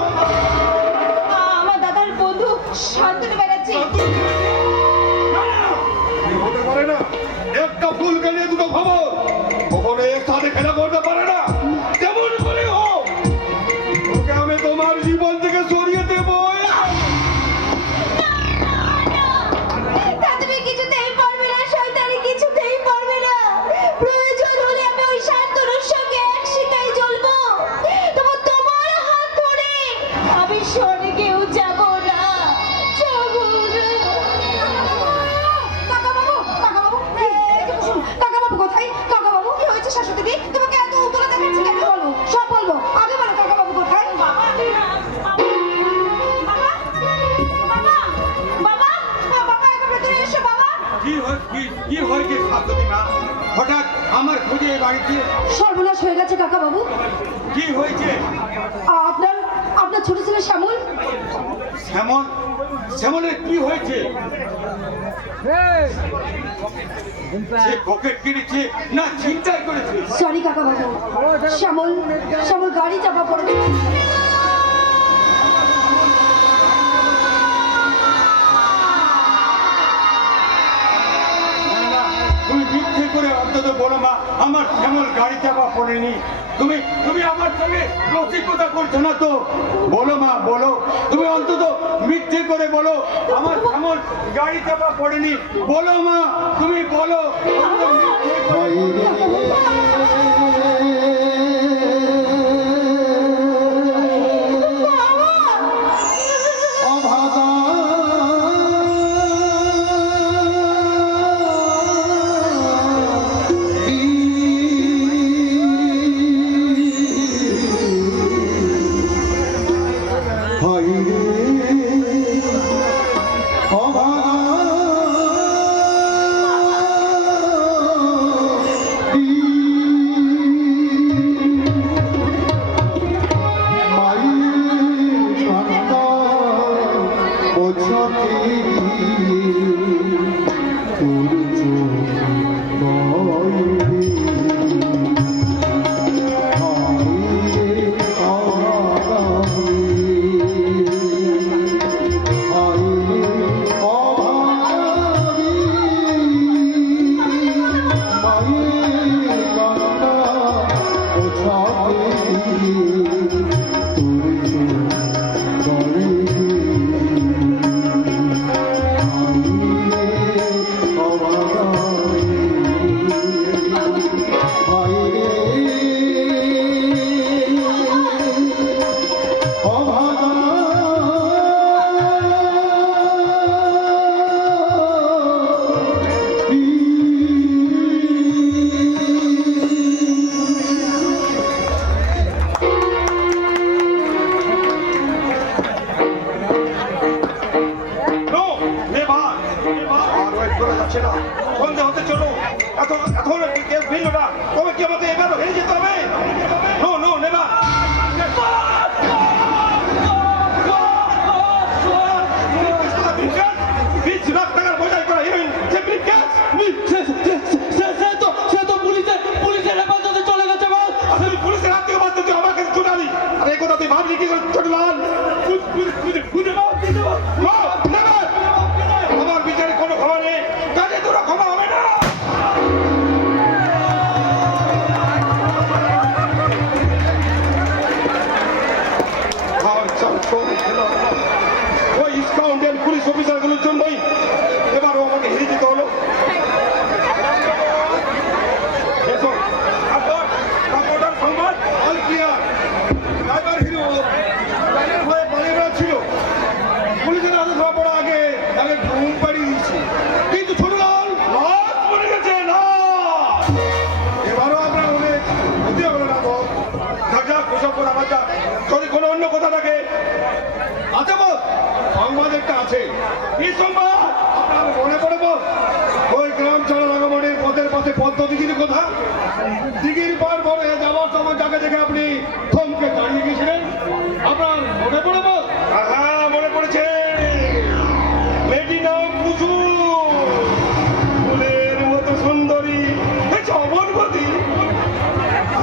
আমার দাদার বন্ধু শান্তনু ব্যানার্জি। হতে পারে না। একটা ফুলকে নিয়ে দুটো খবর কখনো একসাথে খেলা করতে পারে না। কেমন করে হোক ওকে আমি তোমার জীবন থেকে সরিয়ে দেবো। তা তুমি কিছুতেই পারবে না, শয়তানি কিছুতেই পারবে না। প্রয়োজন হলে আমি ওই শান্তনুর সঙ্গে এক শিকায় জ্বলবো, তবু তোমার হাত ধরে আমি স্বর্গেও যাব না, যাব না। কাকাবাবু কোথায়? কাকাবাবু কি হয়েছে শাশুড়ি দিদি? তোমাকে এত উতলা দেখাচ্ছে কেন? বলো, সব বলবো, আগে বলো কাকাবাবু কোথায়? বাবা, বাবা, বাবা, বাবা, বাবা, একবার ভেতরে এসো বাবা। কি হয়েছে শাশুড়ি মা? হঠাৎ আমার খুঁজে এই বাড়িতে সর্বনাশ হয়ে গেছে কাকাবাবু। কি হয়েছে? আপনার আপনার ছোট ছেলে শ্যামল শ্যামলের কি হয়েছে? সে পকেট কিনেছে না ছিনতাই করেছে? সরি কাকাবাবু, শ্যামল গাড়ি চাপা পড়েছে। না, তুমি মিথ্যে করে অন্তত বলো মা, আমার শ্যামল গাড়ি চাপা পড়েনি। তুমি আমার সঙ্গে রসিকতা করছো না তো? বলো মা বলো, তুমি অন্তত মিথ্যে করে বলো আমার শ্যামল গাড়ি চাপা পড়েনি। বলো মা, তুমি বলো অন্তত মিথ্যে করে। সন্ধে হতে চলো, এখন ভিড় না, তবে কি আমাকে এবারও হেরে যেতে হবে? নো নেবা। পুলিশের হেফাজতে চলে গেছে বল। পুলিশের হাত থেকে বাঁচতে তুই আমার কাছে ছুটালি। আরে এই কথা তুই ভাবলি কি করে ছোট লাল? কি সংবাদ? আপনার মনে পড়ে বল ওই গ্রাম ছাড়া রাঙামাটির পথের পাশে পদ্ম দিঘির কথা? দিঘির পার ভরে যাওয়ার সময় যাকে দেখে আপনি থমকে দাঁড়িয়ে গেছিলেন, আপনার মনে পড়ে বল? হ্যাঁ, মনে পড়েছে। মেয়েটির নাম কুসুম, ফুলের মতো সুন্দরী, চমৎকারী।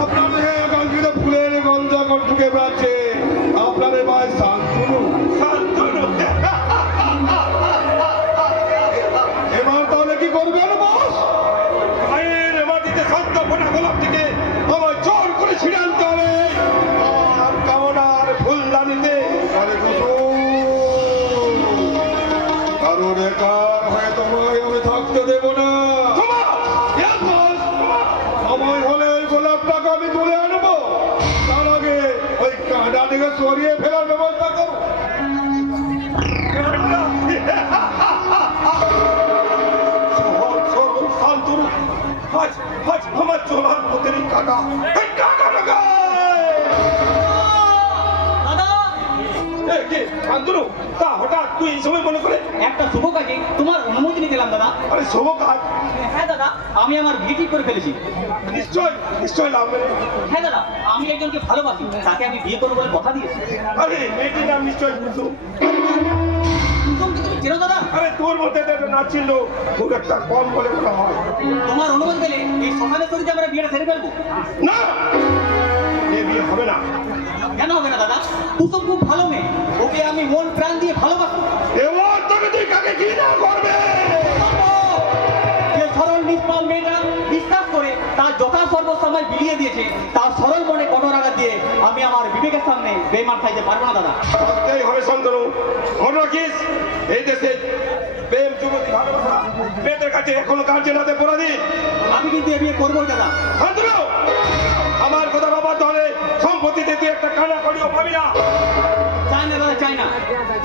আপনার দেখে কাঙ্ক্ষিত ফুলের গন্ধ এখন ঢুকে বেড়াচ্ছে। আপনার এবার শান্তনু, শান্তনু। এবার তাহলে কি করবেন বস? মায়ের মাটিতে সত্য ফোটা গোলাপ থেকে আমার জোর করে ছিঁড়ে আনতে হবে আর কামনার ফুলদানিতে। আরে কুসুম, কারণ একার হয়ে তোমায় আমি থাকতে দেব না। সময় হলে ওই গোলাপটাকে আমি তুলে আনবো, তার আগে ওই কাঁটা থেকে সরিয়ে ফেলার ব্যবস্থা করো। শান্তনু, আজ আজ আমার চলার পথের এই কাকা, এই কাকা দাদা, শান্তনু, তা হঠাৎ তুই এই সময় মনে করে? একটা শুভ কাজে তোমার অনুমতি নিয়ে গেলাম দাদা। আরে শুভ কাজ? হ্যাঁ দাদা, আমি আমার বিয়ে ঠিক করে ফেলেছি। নিশ্চয় নিশ্চয় লাভ নেই। হ্যাঁ দাদা, আমি একজনকে ভালোবাসি, তাকে আমি বিয়ে করবো বলে কথা দিয়েছি। আরে মেয়েটির নাম নিশ্চয় কুসুম। কুসুমকে তুমি চেনো দাদা? আরে তোর মধ্যে তো একটা নাচ ছিল, খুব একটা কম বলে মনে হয়। তোমার অনুমতি পেলে এই শ্মশানে চলে আমরা বিয়েটা সেরে ফেলবো। না, এ বিয়ে হবে না। কেন হবে না দাদা? কুসুম খুব ভালো মেয়ে, ওকে আমি মন প্রাণ দিয়ে ভালোবাসি। এবার তোকে তুই কাকে কি না করবে? যে সরল নিষ্পাপ মেয়েটা বিশ্বাস করে তার যথা সর্বসময় বিলিয়ে দিয়েছে, তার সরল মনে কঠোর আঘাত দিয়ে আমি আমার বিবেকের সামনে বেমান খাইতে পারবো না দাদা। করতেই হবে শান্তনু। মনে রাখিস, এই দেশে প্রেম যুবতী ভালোবাসা মেয়েদের কাছে এখনো কার্যের হাতে পরাধীন। আমি কিন্তু এ বিয়ে করবোই দাদা। শান্তনু, আমার কথা ভাবার তাহলে সম্পত্তিতে তুই একটা কানা করিও পাবি না। চাই না দাদা, চাই না।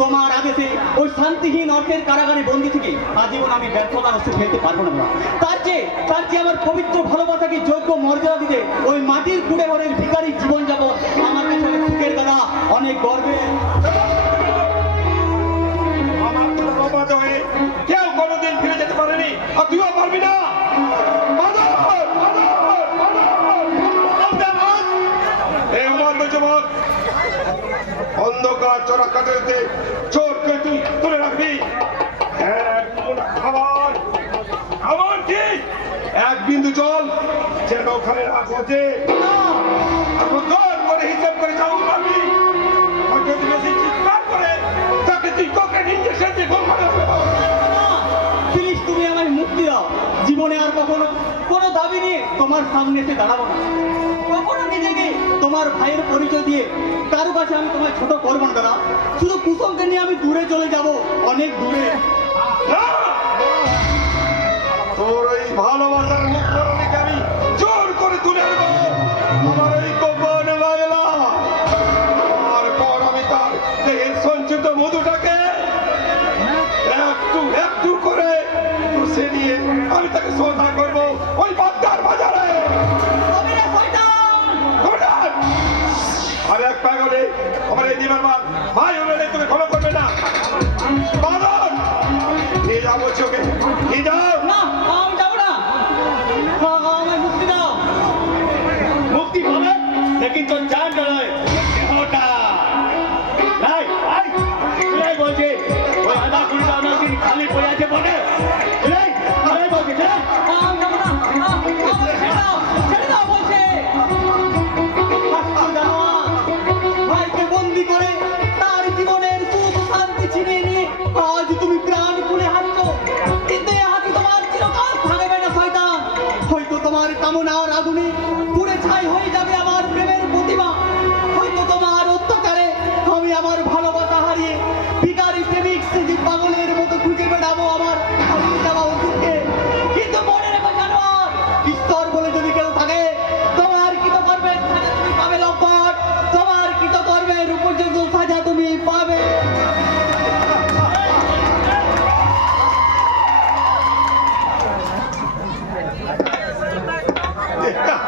তোমার আদেশে ওই শান্তিহীন অর্থের কারাগারে বন্দী থেকে আজীবন আমি ব্যর্থতার অস্ত্র ফেলতে পারবো না দাদা। তার চেয়ে আমার পবিত্র ভালোবাসাকে যোগ্য মর্যাদা দিতে ওই মাটির কুড়ে ঘরের ভিখারির জীবনযাপন আমার কাছে অনেক সুখের দাদা, অনেক গর্বের। আমার তোর বাবা হয়ে কেউ কোনোদিন ফিরে যেতে পারেনি, আর তুইও পারবি না। বাদর, বাদর, বাদর। এই অমান্য যুবক, অন্ধকার চোরা কাটাতে চোরকে তুই তুলে রাখবি। খাবার খাবার কি এক বিন্দু জল যেন ওখানে রাখতে করে হিসাব করে যাও পারবি। যদি বেশি চিৎকার করে তাকে তুই কোকেন ইঞ্জেকশন দিয়ে ঘুম পাড়াবে। প্লিজ তুমি আমায় মুক্তি দাও। জীবনে আর কখনো কোনো দাবি নিয়ে তোমার সামনে এসে দাঁড়াবো না। কখনো নিজেকে তোমার ভাইয়ের পরিচয় দিয়ে কারো কাছে আমি তোমায় ছোট করবো না দাদা। শুধু কুসুমকে নিয়ে আমি দূরে চলে যাব, অনেক দূরে। না! তোর ওই ভালোবাসার মুখকে আমি জোর করে তুলে আনবো আমার ওই গোপন বাংলা। তারপর আমি তার দেহের সঞ্চিত মধুটাকে একটু একটু করে চুষে নিয়ে আমি তাকে শ্রদ্ধা করবো ওই বাগদার বাজারে। খবরদার! আর এক পাগলে আমার এই দিবার ভাই হলে তুমি ক্ষমা করবে না। বাদর! নিয়ে যাও বলছি ওকে, নিয়ে যাও। না, আমি যাবো না। আমায় মুক্তি দাও। মুক্তি পাবে লেকিন তোর জানটা নয়, দেহটা। এই বলছে ওই আধা কুড়িটা আমার খালি পড়ে আছে বটে। বলছে আমি যাবো না। আমাকে ছেড়ে দাও, ছেড়ে দাও বলছে। ভাইকে বন্দি করে তার জীবনের সুখ শান্তি ছিনিয়ে নিয়ে আজ তুমি প্রাণ খুলে হাঁটছো, কিন্তু এ হাতি তোমার চিরকাল থাকবে না শয়তান। হয়তো তোমার কামনার আগুনে পুড়ে ছাই হয়ে যাবে আমার প্রেমের প্রতিমা। হয়তো তোমার অত্যাচারে আমি আমার ভালোবাসা হারিয়ে ভিখারি প্রেমিক স্মৃতি পাগলের মতো খুঁজে বেড়াবো আমার হারিয়ে যাওয়া অতীতকে। কিন্তু মনে রেখো জানোয়ার, ঈশ্বর বলে যদি কেউ থাকে, তোমার কৃতকর্মের সাজা তুমি পাবে লম্পট, তোমার কৃতকর্মের উপযোগ্য সাজা তুমি পাবে। Yeah.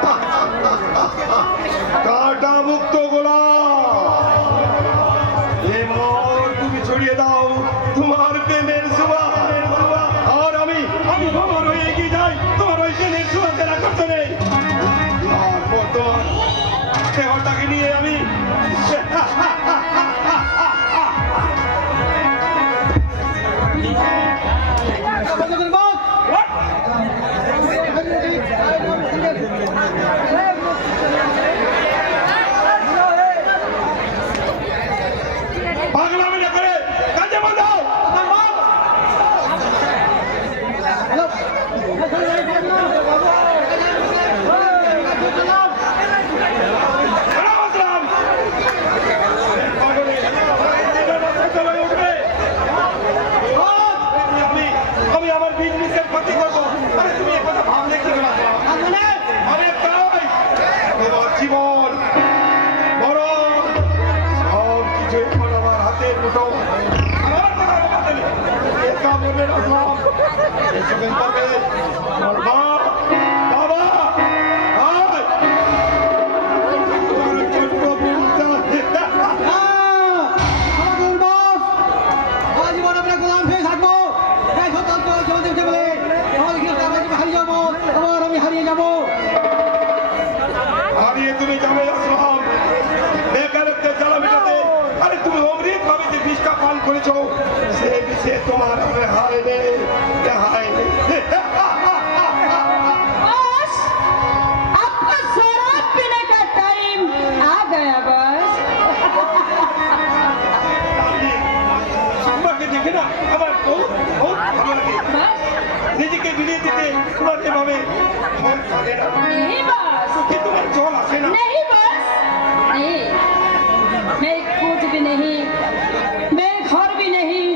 আরে তুমি এ কথা ভাবলে কি করে আসলাম? মানে আরে তাই তোমার জীবন মরণ সব কিছু এখন আমার হাতের মুঠো। আমার কথা বলতে নেই। এটা মনে রাখলাম এসবের তবে আমার মা বাবা ভাই তোমার ছোট্ট বোনটা জীবন আমরা গোলাম হয়ে থাকবো এই স্বতন্ত্র চলতে বলে আমাদের কিন্তু আমরা হারিয়ে যাবো আবার আমি হারিয়ে যাবো হারিয়ে তুমি যাবে আসলাম বেকারত্বের জ্বালা মেটাতে। আরে তুমি অমৃত ভাবে যে বিষটা পান করেছো সে বিষে তোমার হবে হায় রে হায় রে। बस आपका शराब पीने का टाइम आ गया बस তোমাকে দেখে না আমার বহুত বহুত ভালো লাগে। बस নিজেকে বিলিয়ে দিতে তোমার এভাবে মন থাকে না, नहीं बस চোখে তোমার জল আসে না। नहीं बस नहीं मैं कुछ भी नहीं मैं घर भी नहीं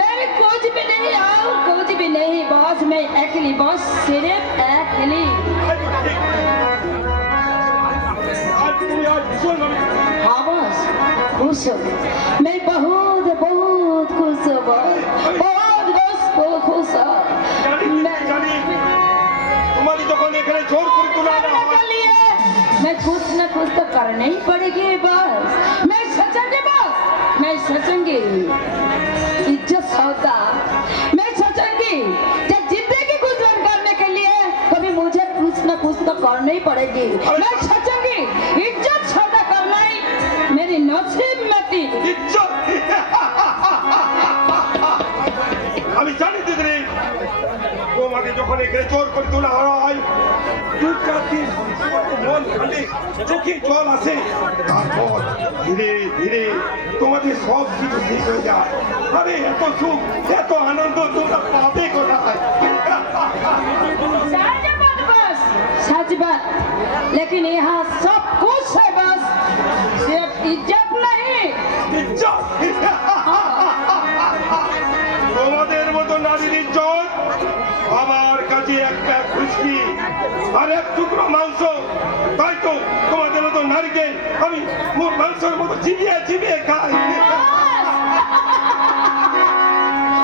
मैं कुछ भी नहीं और कुछ भी नहीं बस मैं अकेली बस सिर्फ अकेली আজ তুমি আজ ভীষণ ভাবে हाँ बस खुश हो मैं बहुत बहुत खुश हूँ बस बहुत खुश हूँ জানি তোমাদের যখন এখানে জোর করে তোলা না হয় के लिए मैं कुछ न कुछ तो करना ही पड़ेगी बस मैं सोचूंगी बस मैं सोचूंगी इज्जत सौदा मैं सोचूंगी कि जिंदगी गुजर करने के लिए कभी मुझे कुछ न कुछ तो करना ही पड़ेगी मैं सोचूंगी इज्जत सौदा करना ही मेरी नसीब में थी ইজ্জত। আমি জানি দিদি তোমাকে যখন এখানে জোর করে তোলা হয় দু চার দিন মন খালি চোখে জল আসে, তারপর ধীরে ধীরে তোমাদের সব কিছু ঠিক হয়ে যায়। আরে এত সুখ এত আনন্দ তোমরা পাবে কোথায়? सच बात बस सच बात लेकिन यहाँ सब कुछ है बस सिर्फ इज्जत नहीं ইজ্জত। তোমাদের মতো নারীর ইজ্জত আমার কাছে একটা খুশকি আর এক টুকরো মাংস। তাই তো তোমাদের মতো নারীকে আমি মাংসের মতো চিবিয়ে চিবিয়ে খাই।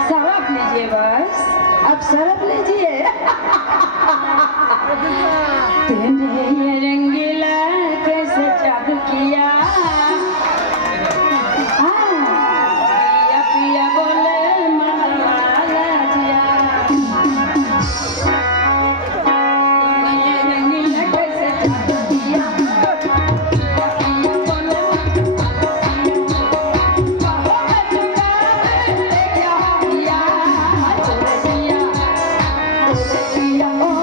शराब लीजिए बस अब शराब लीजिए तूने ये रंगीला कैसे जादू किया पिया पिया बोले मनवाला जिया तूने ये रंगीला कैसे जादू किया पिया पिया बोले Oh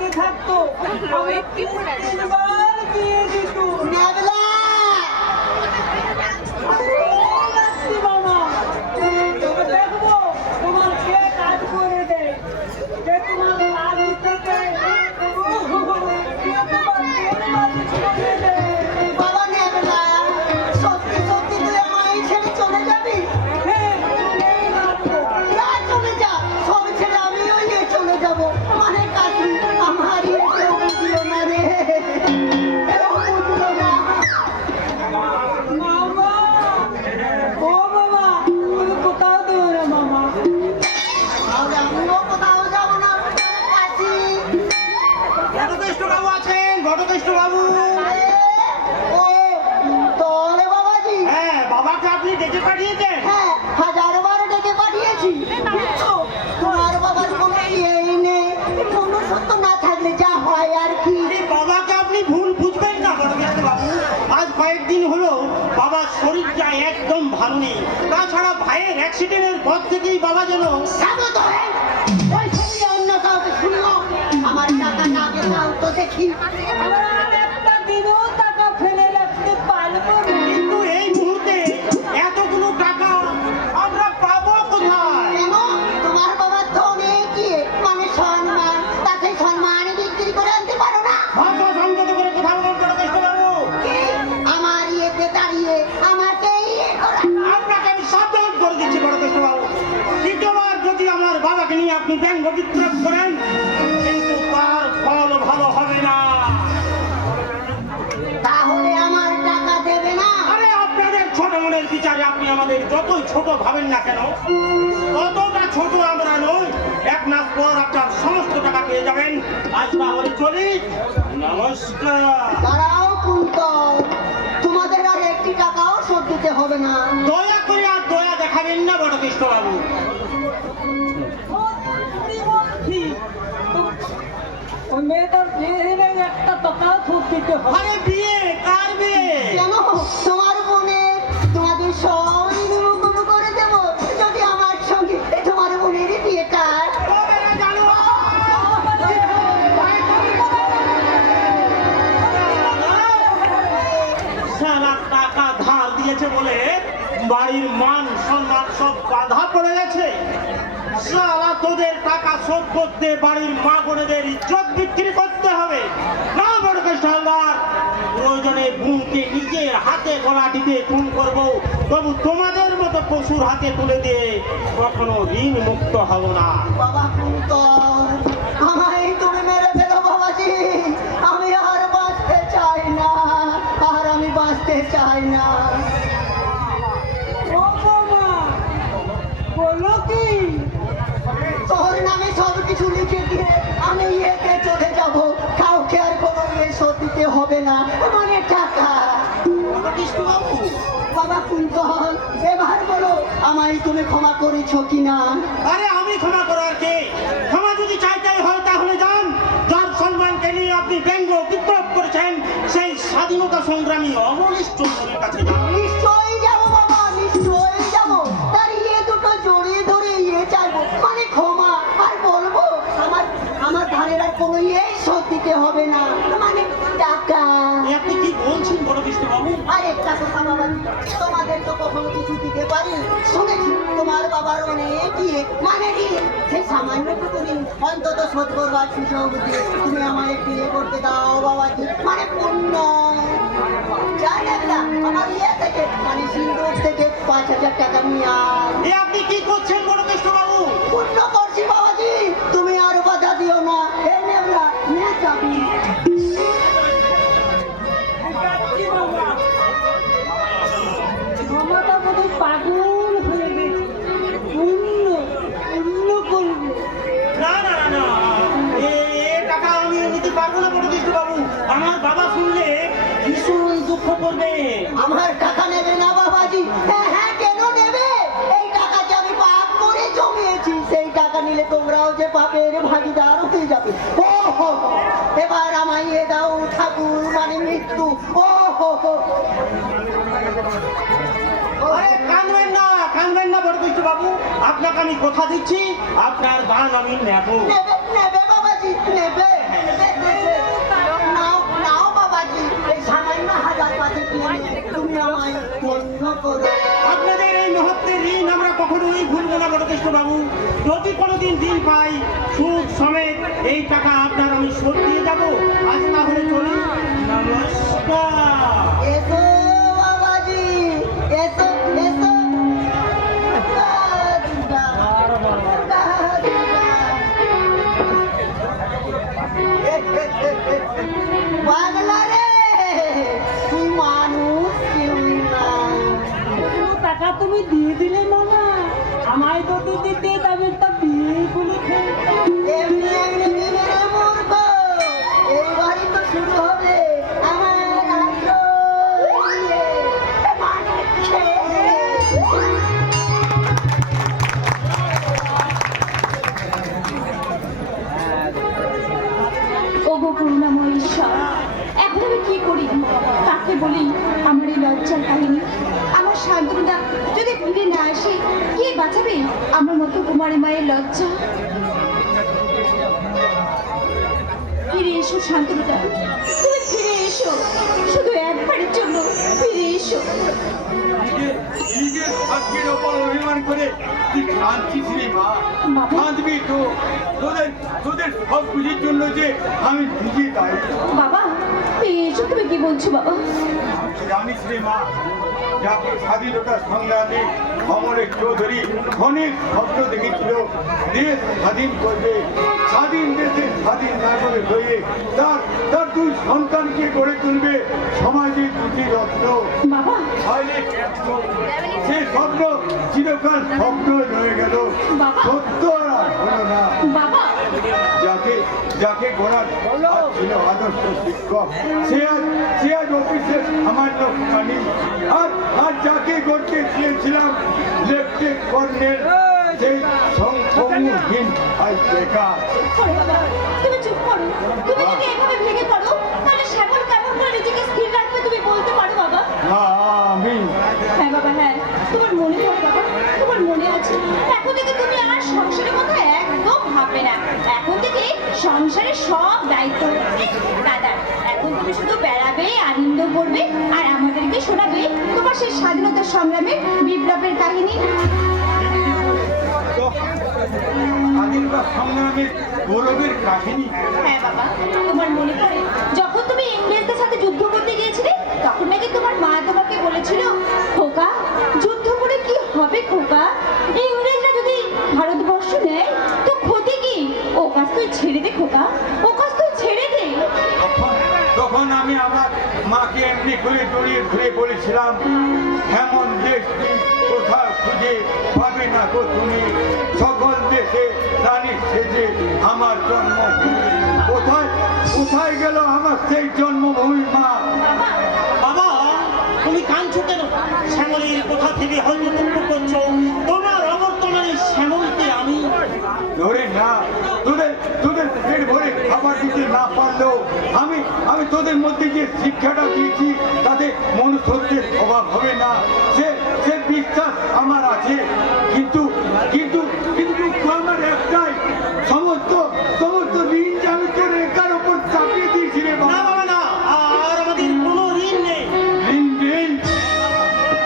বাকি থাকতো আমি তিনবার দিয়ে দিত নেবলা মামা তবে দেখবো তোমার কে কাজ করে দেয় যে তোমার আগে থেকে বাবা নেবলা সত্যি সত্যি তুই আমায় ছেড়ে চলে যাবি না চলে যা সব ছেড়ে আমিও নিয়ে চলে যাবো মানে কাকি আমার ইয়ে কেউ বুঝলো না রে কেউ বুঝলো না মামা ও মামা তুমি কোথাও দেবো না মামা তাহলে আমিও কোথাও যাবো না কাকি ঘটকেষ্ট বাবু আছেন, ঘটকেষ্ট বাবু। ও তোরে বাবাজি হ্যাঁ, বাবাকে আপনি ডেকে পাঠিয়েছেন? হ্যাঁ 1000বার ডেকে পাঠিয়েছি বুঝছো? তোমার বাবার কোনো ইয়েই নেই মনুষ্যত্ব না থাকলে যা হয় আর কি এই বাবাকে আপনি ভুল বুঝবেন না ঘটকেষ্ট বাবু। আজ কয়েকদিন হলো বাবার শরীরটা একদম ভালো নেই। তাছাড়া ভাইয়ের অ্যাক্সিডেন্টের পর থেকেই বাবা যেন যাবো তো ওই ছবি অন্য কাউকে শুনিও আমার টাকা না গেলাম তো দেখি একটা দিনও টাকা ফেলে রাখতে পারবো না কিন্তু এই মুহূর্তে এতগুলো টাকা আমরা পাবো কোথায়? কেন তোমার বাবার তো অনেক ইয়ে মানে সম্মান তাকে সম্মান বিক্রি করে আনতে পারো না ভাষা সংযত করে কথা বলুন ঘটকেষ্ট বাবু। কি? আমার ইয়েতে দাঁড়িয়ে আমাকে ইয়ে করা আপনাকে আমি সাবধান করে দিচ্ছি ঘটকেষ্ট বাবু। দ্বিতীয়বার যদি আমার বাবাকে নিয়ে আপনি ব্যঙ্গ বিদ্রোহ করেন কিন্তু তার ফল ভালো হবে না। তাহলে আমার টাকা দেবে না আরে আপনাদের ছোট মনের বিচারে আপনি আমাদের যতই ছোট ভাবেন না কেন ততটা ছোট আমরা নই। 1 মাস পর আপনার সমস্ত টাকা পেয়ে যাবেন। আজ তাহলে চলি, নমস্কার। দাঁড়াও কুন্তল তোমাদের আর একটি টাকাও শোধ দিতে হবে না দয়া করে আর দয়া দেখাবেন না বড়কৃষ্ণ বাবু। ওই মেয়েটার বিয়ে দিলে একটা টাকা শোধ দিতে হবে আরে বিয়ে কার বিয়ে? কেন তোমার বোনের তোমাদের সব মুখ করে দেব যদি আমার সঙ্গে তোমার বোনের বিয়েটা তবে না জানো? সারা টাকা ধার দিয়েছে বলে বাড়ির মান সম্মান সব বাধা পড়ে গেছে। সারা তোদের টাকা শোধ করতে বাড়ির মা বোনেদের ইজ্জত বিক্রি করতে হবে না বড়কেশ হালদার। প্রয়োজনে বোনকে নিজের হাতে গলা টিপে খুন করবো, তবু তোমাদের মতো পশুর হাতে তুলে দিয়ে কখনো ঋণ মুক্ত হব না। বাবা কুন্তল আমায় তুমি মেরে ফেলো বাবাজি আমি আর বাঁচতে চাই না আর আমি বাঁচতে চাই না ও বাবা বলো কি তোর নামে সব কিছু লিখে দিয়ে আমি ইয়েতে চলে যাব কাউকে আর কোনো ইয়ে শোধ দিতে হবে না মানে টাকা কৃষ্ণবাবু, বাবা কুন্তল এবার বলো আমায় তুমি ক্ষমা করেছো কিনা আরে আমি ক্ষমা করার কে? ক্ষমা যদি চাইতেই হয় তাহলে যান। যার সম্মানকে নিয়ে আপনি ব্যঙ্গ বিদ্রোহ করেছেন সেই স্বাধীনতা সংগ্রামী অমলেশ চৌধুরীর কাছে যান। নিশ্চয়ই যাবো বাবা নিশ্চয়ই যাবো তার ইয়ে দুটো জড়িয়ে ধরে ইয়ে চাইবো মানে ক্ষমা আর বলবো আমার ধারের আর কোনো ইয়ে শোধ দিতে হবে না মানে টাকা এ আপনি কি বলছেন বড় কৃষ্ণবাবু? আর একটা কথা বাবা তোমাদের তো কখনো কিছু দিতে পারি শুনেছি তোমার বাবার অনেক ইয়ে মানে ইয়ে সেই সামান্যটুকু ঋণ অন্তত শোধ করবার সুযোগ দিয়ে তুমি আমায় বিয়ে করতে দাও বাবাজি মানে পুণ্য জানেন না আমার ইয়ে থেকে মানে সিন্দুর থেকে 5000 টাকা নিয়ে আয় এ আপনি কি করছেন বড় কৃষ্ণবাবু? পুণ্য করছি বাবাজি তুমি আর বাধা দিও না এই নেবলা নে চাবি ক্ষমতা বোধ পাগল হয়ে গেছে অন্য করবো না না না না, এ টাকা আমি নিতে পারবো না বড় কৃষ্ণবাবু। আমার বাবা শুনলে ভীষণ দুঃখ করবে। আমার টাকা নেবে না বাবাজি হ্যাঁ হ্যাঁ কেন নেবে এই টাকা যে আমি পাপ করে জমিয়েছি সেই টাকা নিলে তোমরাও যে পাপের ভাগিদার হয়ে যাবে ও হো হো। এবার আমায় এ দাও ঠাকুর মানে মৃত্যু ও হো হো। আরে কাঁদবেন না বড় কৃষ্ণবাবু। আপনাকে আমি কথা দিচ্ছি আপনার গান আমি নেবো। নেবে নেবে বাবাজি নেবে করো। আপনাদের এই মুহূর্তের ঋণ আমরা কখনোই ভুলবো না বড়কৃষ্ণ বাবু। যদি কোনোদিন দিন পাই সুদ সমেত এই টাকা আপনার আমি শোধ দিয়ে যাবো। আজ তাহলে চলি, নমস্কার। এসো বাবাজি, এসো এসো। দুর্গা, দুর্গা, দুর্গা। পাগলা রে, তুই মানুষ কেউই না। টাকা তুমি দিয়ে দিলে মামা, আমায় যদি দিতে তবে একটা বিয়ে বলে এমনি এমনি নেবে রে মূর্খ। এইবারই তো শুরু হবে আমার আসল ইয়ে, মানে খেয়ে। ওগো করুণাময় ঈশ্বর, এখন আমি কি করি? কাকে বলি আমার এই লজ্জার কাহিনী? আমার শান্তনুদা যদি ফিরে না আসে, কে বাঁচাবে আমার মতো কুমারী মায়ের লজ্জা? ফিরে এসো শান্তনুদা, তুমি ফিরে এসো, শুধু একবারের জন্য ফিরে এসো। নিজের ভাগ্যের ওপর অভিমান করে তুই কাঁদছিস রে মা। বাবা। কাঁদবি তো, তোদের সব কিছুর জন্য যে আমি নিজে দায়ী। বাবা, ফিরে এসো। তুমি কি বলছো বাবা? জানিস রে মা, যাকে স্বাধীনতা সংগ্রামী অমরেশ চৌধুরী অনেক স্বপ্ন দেখেছিল দেশ স্বাধীন করবে, স্বাধীন দেশে স্বাধীন নাগরিক হয়ে তার দুই সন্তানকে গড়ে তুলবে সমাজের দুটি রত্ন। বাবা, সে স্বপ্ন চিরকাল স্বপ্ন রয়ে গেল, বাবা। সত্য আর হলো না। বাবা, যাকে গড়ার ছিল আদর্শ শিক্ষক, সে আজ অফিসে আমার লোক জানি। আর যাকে গড়তে চেয়েছিলাম লেফটেন্ট কর্নেল, সেই সংখ্যাহীন আজ বেকার। করো বাবা, তুমি চুপ করো। তুমি যদি এভাবে ভেঙে পড়ো, তাহলে শ্যামল কেমন করে নিজেকে স্থির রাখবে তুমি বলতে পারো বাবা? আমি হ্যাঁ বাবা, হ্যাঁ, তোমার মনে পড়ে বাবা, তোমার মনে আছে। এখন থেকে তুমি আর সংসারের কথা একদম ভাববে না। এখন থেকে সংসারের সব দায়িত্ব হচ্ছে দাদার। এখন তুমি শুধু বেড়াবে, আনন্দ করবে, আর আমাদেরকে শোনাবে তোমার সেই স্বাধীনতা সংগ্রামের বিপ্লবের কাহিনী। স্বাধীনতা সংগ্রামের গৌরবের কাহিনী। হ্যাঁ বাবা, তোমার মনে পড়ে যখন তুমি ইংরেজদের সাথে যুদ্ধ করতে গিয়েছিলে, তখন নাকি তোমার মা তোমাকে বলেছিল, খোকা, যুদ্ধ করে কি হবে খোকা? ইংরেজরা যদি ভারতবর্ষ নেয় তো ক্ষতি কি? ও কাজ তুই ছেড়ে দে খোকা, ও কাজ তুই ছেড়ে দে। তখন আমি আমার মাকে এমনি করে জড়িয়ে ধরে বলেছিলাম, এমন দেশ কোথাও খুঁজে পাবে না গো তুমি, সকল দেশে রানী সেজে আমার জন্মভূমি। কোথায় গেল আমার সেই জন্মভূমি মা? বাবা, তুমি কাঁদছো কেন? শ্যামলের কোথা থেকে হয়তো দুঃখ করছো। তোমার অবর্তমানে শ্যামলকে আমি ধরে না, তোদের পেট ভরে খাবার দিতে না পারলেও আমি তোদের মধ্যে যে শিক্ষাটা দিয়েছি তাতে মনুষ্যত্বের অভাব হবে না, সে বিশ্বাস আমার আছে। কিন্তু দুঃখ আমার একটাই, সমস্ত ঋণ আমি তোর একার ওপর চাপিয়ে দিয়েছি রে না বাবা। বাবা না, আর আমাদের কোনো ঋণ নেই। ঋণ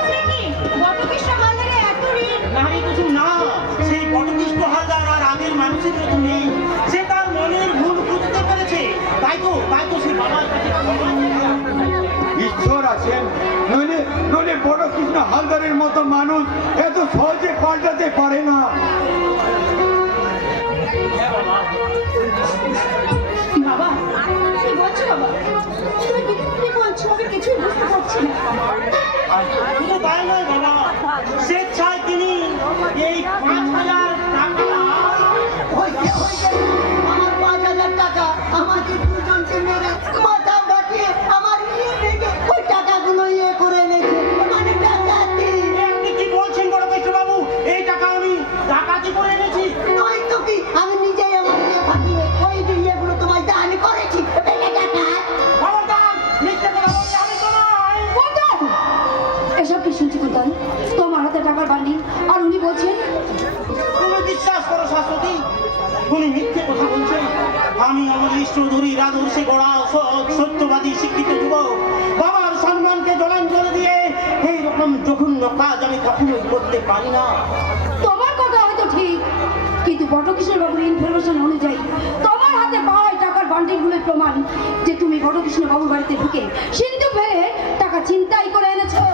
সে কি বটকৃষ্ণ হালদারের এত ঋণ? নারী কিছু না, সেই বটকৃষ্ণ হালদার আর আগের মানুষের মতো নেই। সে তার মনের ভুল বুঝতে পেরেছে, তাই তো সে বাবার কাছে ক্ষমা চেয়েছে। ঈশ্বর আছেন, নইলে বড় কৃষ্ণ হালদারের মতো মানুষ এত সহজে পাল্টাতে পারে না। বাবা, কি বলছো বাবা? তুমি কি বলছো? আমি কিছুই বুঝতে পারছি না। শুধু তাই নয় বাবা, স্বেচ্ছায় তিনি এই 5,000 টাকা হয়েছে, আমার 5,000 টাকা আমাদের দুজনকে মেরে মাথা ফাটিয়ে আমার ইয়ে থেকে ওই টাকাগুলো ইয়ে করে এনেছে, মানে ডাকাতি। আপনি কি বলছেন বড়কৃষ্ণ বাবু? এই টাকা আমি ডাকাতি করে এনেছি? নয় তো কি, আমি নিজেই আমার ইয়ে ফাটিয়ে ওই ইয়েগুলো তোমায় দান করেছি। বেটা ডাকাত। খবরদার, মিথ্যে কথা বলতে আমি তো নয়। কুন্তল! এসব কি শুনছি কুন্তল? তোমার হাতে টাকার বান্ডিল, আর উনি বলছেন তুমি বিশ্বাস করো শাশ্বতী, উনি মিথ্যে কথা বলছেন। আমি অমরেশ চৌধুরীর আদর্শে গড়া সত্যবাদী শিক্ষিত যুবক, বাবার সম্মানকে জলাঞ্জলি দিয়ে এইরকম জঘন্য কাজ আমি কখনোই করতে পারি না। তোমার কথা হয়তো ঠিক, কিন্তু বটকিশোর বাবুর ইনফরমেশন অনুযায়ী তোমার হাতে পাওয়া এই টাকার বান্ডিলগুলোর প্রমাণ যে তুমি বটকিশোর বাবুর বাড়িতে ঢুকে সিন্ধু ফেলে টাকা ছিনতাই করে এনেছো।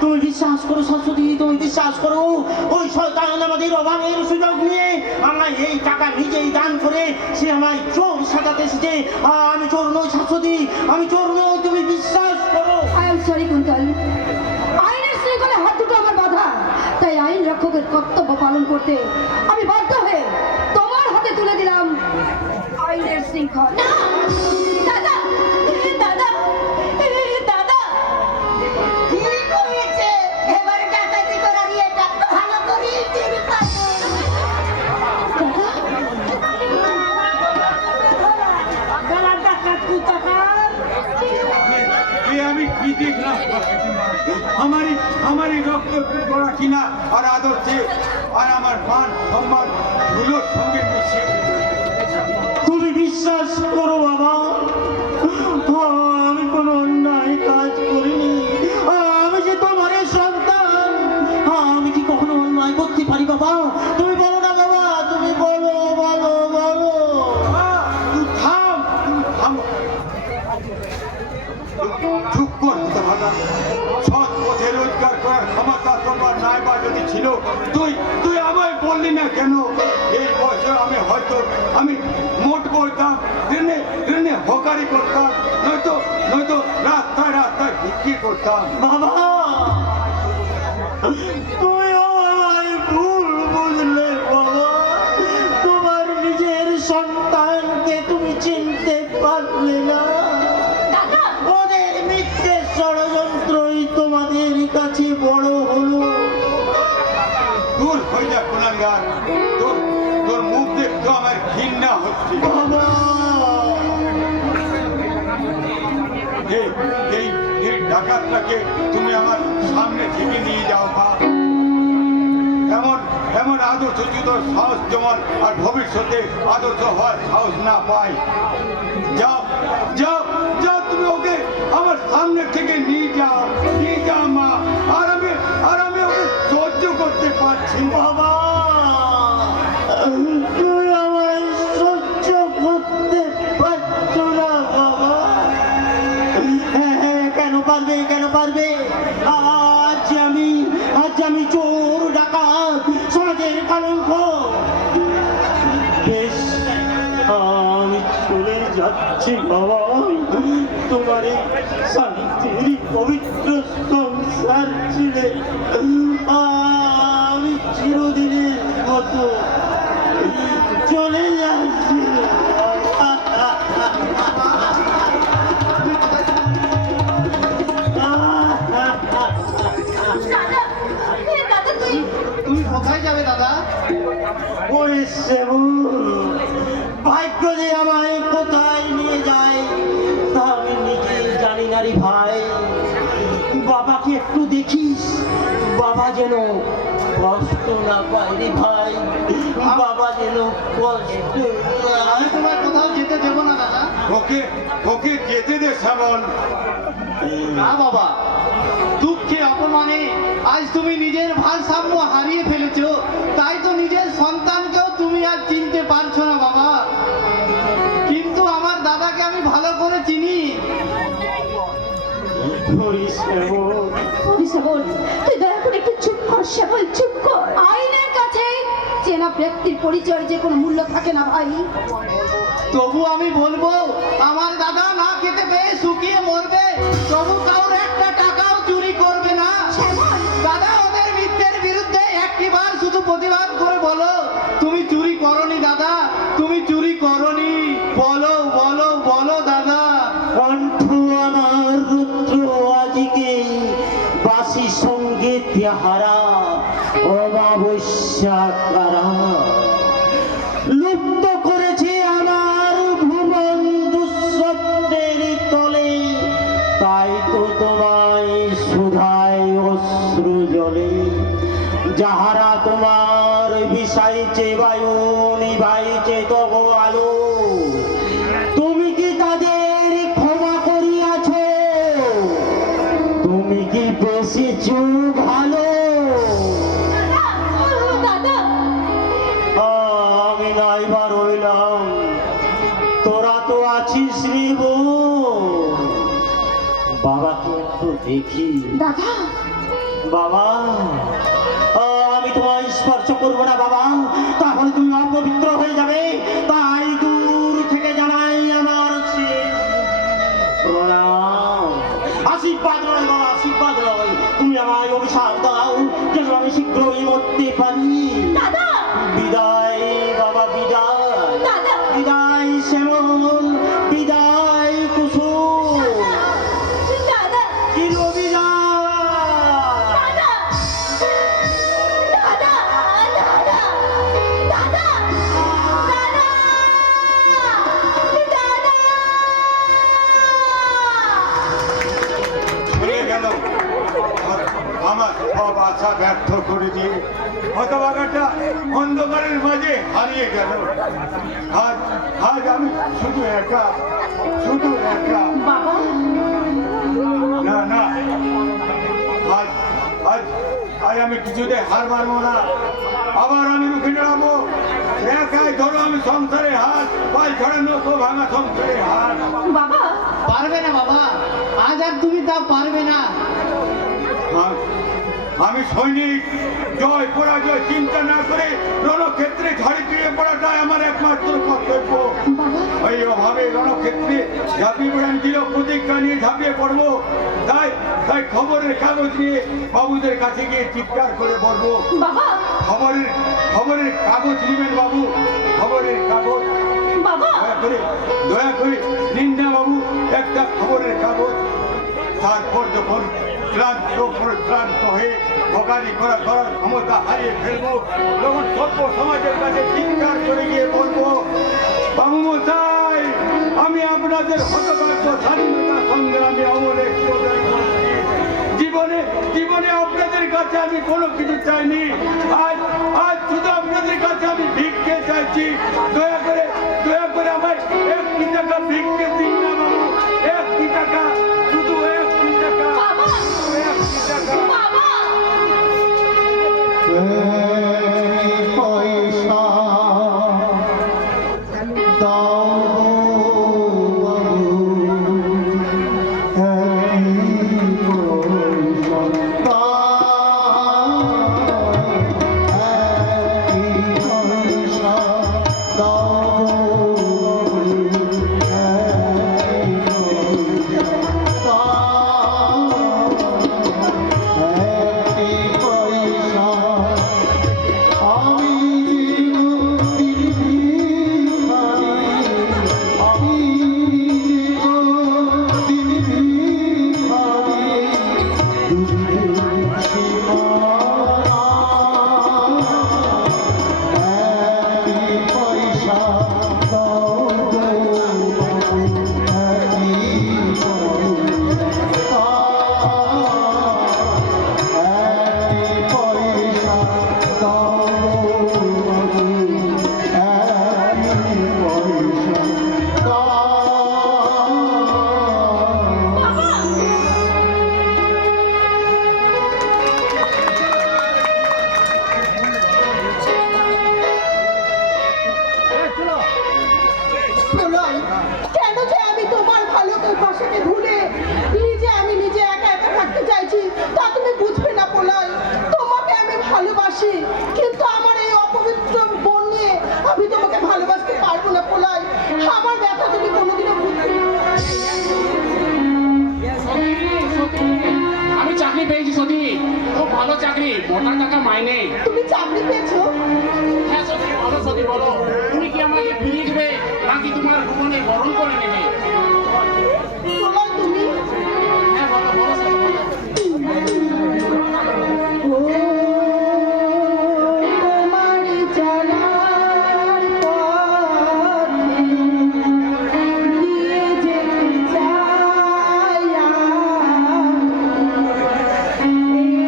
তুমি বিশ্বাস করো শাশুড়ি, তুমি বিশ্বাস করো, ওই শয়তান আমাদের অভাবের সুযোগ নিয়ে আমায় এই টাকা নিজেই দান করে সে আমায় চোর সাজাতে এসেছে। আমি চোর নই শাশুড়ি, আমি চোর নই, তুমি বিশ্বাস করো। আই এম সরি কুন্তল, আইনের শৃঙ্খলে হাত দুটো আমার বাধা, তাই আইন রক্ষকের কর্তব্য পালন করতে আমি বাধ্য হয়ে তোমার হাতে তুলে দিলাম আইনের শৃঙ্খল। দাদা দাদা দাদা কি করেছে এবারে ডাকাতি করার এটা ভালো করে টের পাবো। আমি কি দেখলাম? আমারই রক্ত করা কিনা আর আদর্শে আর আমার মান সম্মান ধুলোর সঙ্গে মিশিয়ে তুমি বিশ্বাস করো বাবা, আমি কোনো অন্যায় কাজ করিনি। আমি যে তোমার সন্তান, আমি কি কখনো অন্যায় করতে পারি বাবা? তুমি বলো না বাবা, তুমি বলো বলো বলো। তুই থাম, চুপ কর ভাতা। সৎ পথে রোজগার করার ক্ষমতা তোমার নাই বা যদি ছিল, তুই আমায় বললি না কেন? এই বয়সে আমি মোট বইতাম, ট্রেনে হকারি করতাম, নয়তো রাস্তায় বিক্রি করতাম। বাবা, তুমিও আমায় ভুল বুঝলে বাবা। তোমার নিজের সন্তানকে তুমি চিনতে পারলে না। ওদের মিথ্যে ষড়যন্ত্রই তোমাদের কাছে বড় হলো। দূর হয়ে যা কুলাঙ্গার, তোর মুখ দেখতে আমার ঘৃণা হচ্ছে। বাবা, এই ডাকাতটাকে তুমি আমার সামনে থেকে নিয়ে যাও বা এমন আদর্শচ্যুত সাহস যেমন আর ভবিষ্যতে আদর্শ হওয়ার সাহস না পাই। যাও যাও যাও, তুমি ওকে আমার সামনে থেকে নিয়ে যাও মা। আর আমি ওকে সহ্য করতে পারছি না। বাবা, তুমি আমায় সহ্য করতে পারছো না বাবা। হ্যাঁ, কেন পারবে? আজ আমি চোর ডাকাত, সমাজের কলঙ্ক। বেশ, আমি চলে যাচ্ছি বাবা। তোমার এই শান্তির পবিত্র সংসার ছিলে আমি চিরদিনের মতো চলে যাচ্ছি। দাদা তুমি কোথায় যাবে দাদা? ওরে সেবু, ভাগ্য যে আমায় কোথায় নিয়ে যায় তা আমি নিজেই জানি না রে ভাই। বাবাকে একটু দেখিস, বাবা যেন কষ্ট না পায় রে ভাই, বাবা যেন কষ্ট আমি তোমার কোথাও যেতে দেবো না দাদা। ওকে যেতে দে শ্যামল। না বাবা, দুঃখে অপমানে আজ তুমি নিজের ভারসাম্য হারিয়ে ফেলেছো, তাই তো নিজের সন্তানকেও তুমি আর চিনতে পারছো না বাবা। কিন্তু আমার দাদাকে আমি ভালো করে চিনি। শ্যাবল, তুই দয়া করে একটু চুপ কর শ্যাবল, চুপ কর। আইনের কাছে চেনা ব্যক্তির পরিচয় যে কোনো মূল্য থাকে না ভাই। তবু আমি বলবো, আমার দাদা না খেতে পেয়ে শুকিয়ে মরবে, তবু কাউর একটা টাকাও চুরি করবে না। দাদা, ওদের মিথ্যের বিরুদ্ধে একটিবার শুধু প্রতিবাদ করে বলো, তুমি চুরি করনি দাদা, তুমি চুরি করনি। বলো বলো বলো দাদা। কণ্ঠ আমার রুদ্র আজকে বাসি সঙ্গীত হারা অমাবস্যা কারা লুপ্ত করেছে আমার ভুবন দুঃস্বপ্নের তলে। তাই তো তোমায় সুধায় অশ্রু জলে, যাহারা তোমার বিষাইছে বায়ু নিভাইছে তব আলো। তুমি কি তাদের ক্ষমা করিয়াছ তুমি কি বেশিছো ভালো? দাদা আমি নাইবার রইলাম, তোরা তো আছিস রে বউ। বাবাকে একটু দেখি। দাদা বাবা, আমি তোমায় স্পর্শ করবো না বাবা, তাহলে তুমি অপবিত্র হয়ে যাবে। তাই দূর থেকে জানাই আমার শেষ প্রণাম। আশীর্বাদ নয় বাবা, আশীর্বাদ নয়, তুমি আমায় অভিশাপ দাও যেন আমি শীঘ্রই মরতে পারি। দাদা বিদায় বাবা, বিদায়। দাদা বিদায় শ্যামল, বিদায় কুসুম, দাদা চির বিদায়। দাদা দাদা দাদা দাদা চলে গেল আমার সব আশা ব্যর্থ করে দিয়ে হতভাগাটা অন্ধকারের মাঝে হারিয়ে গেল। আজ আজ আমি শুধু একা, শুধু একা। বাবা না না, আজ আজ আজ আমি কিছুতে হার মানবো না, আবার আমি রুখে দাঁড়াবো। একাই ধরো আমি সংসারের হাত, পাল ছড়ানো তো ভাঙা সংসারের হাত। বাবা পারবে না বাবা, আজ আর তুমি তা পারবে না। আমি সৈনিক, জয় পরাজয় চিন্তা না করে রণক্ষেত্রে ঝাড়ি ফিরে পড়াটাই আমার একমাত্র কর্তব্য। এই অভাবে রণক্ষেত্রে ঝাঁপিয়ে পড়ান দিল, প্রতিজ্ঞা নিয়ে ঝাঁপিয়ে পড়বো। তাই তাই খবরের কাগজ নিয়ে বাবুদের কাছে গিয়ে চিৎকার করে বলবো, বাবা খবরের খবরের কাগজ নেবেন বাবু, খবরের কাগজ। বাবা দয়া করে নিন না বাবু একটা খবরের কাগজ। তারপর যখন ক্লান্ত হয়ে ভোগানি করার ক্ষমতা হারিয়ে ফেলবো, তখন সভ্য সমাজের কাছে চিৎকার করে গিয়ে বলবো, বাবু মশাই, আমি আপনাদের হতভাগ্য স্বাধীনতা সংগ্রামে অমরের শ্রদ্ধা করছি। জীবনে জীবনে আপনাদের কাছে আমি কোনো কিছু চাইনি, আজ আজ শুধু আপনাদের কাছে আমি ভিক্ষে চাইছি। দয়া করে আমার একটি টাকা ভিক্ষে দিন না বাবু, একটি টাকা, শুধু একটি টাকা, একটি টাকা। বাবা পয়সা কেন যে আমি তোমার ভালোকে বাসাকে ভুলে আমি নিজে একা একা থাকতে চাইছি তা তুমি বুঝবে না পোলাই। তোমাকে আমি ভালোবাসি, কিন্তু আমার এই অপবিত্র মন নিয়ে আমি তোমাকে ভালোবাসতে পারবো না পোলাই। আমার ব্যথা তুমি কোনোদিনও বুঝবে না। আমি চাকরি পেয়েছি সতী, খুব ভালো চাকরি, মোটা টাকা মাইনে। তুমি চাকরি পেয়েছো? হ্যাঁ সতী, বলো সতী বলো, তুমি কি আমাকে ফিরিয়ে দেবে নাকি তোমার জীবনে বরণ করে নেবে? পোলাই তুমি হ্যাঁ বলো বলো সতী বলো। তোমার চলার পথে নিয়ে যেতে চাই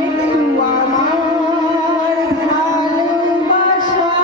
একটু আমার ভালোবাসা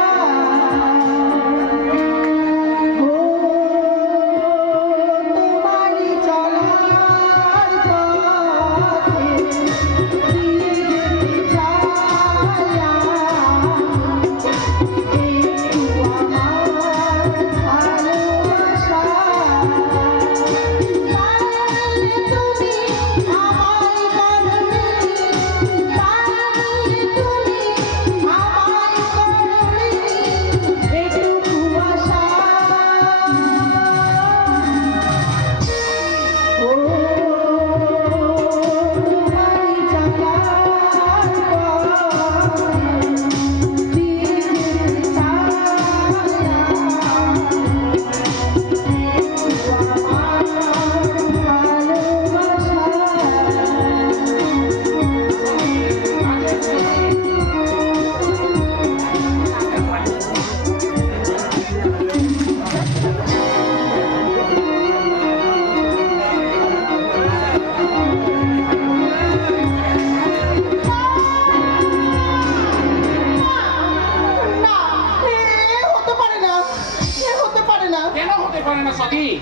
সতী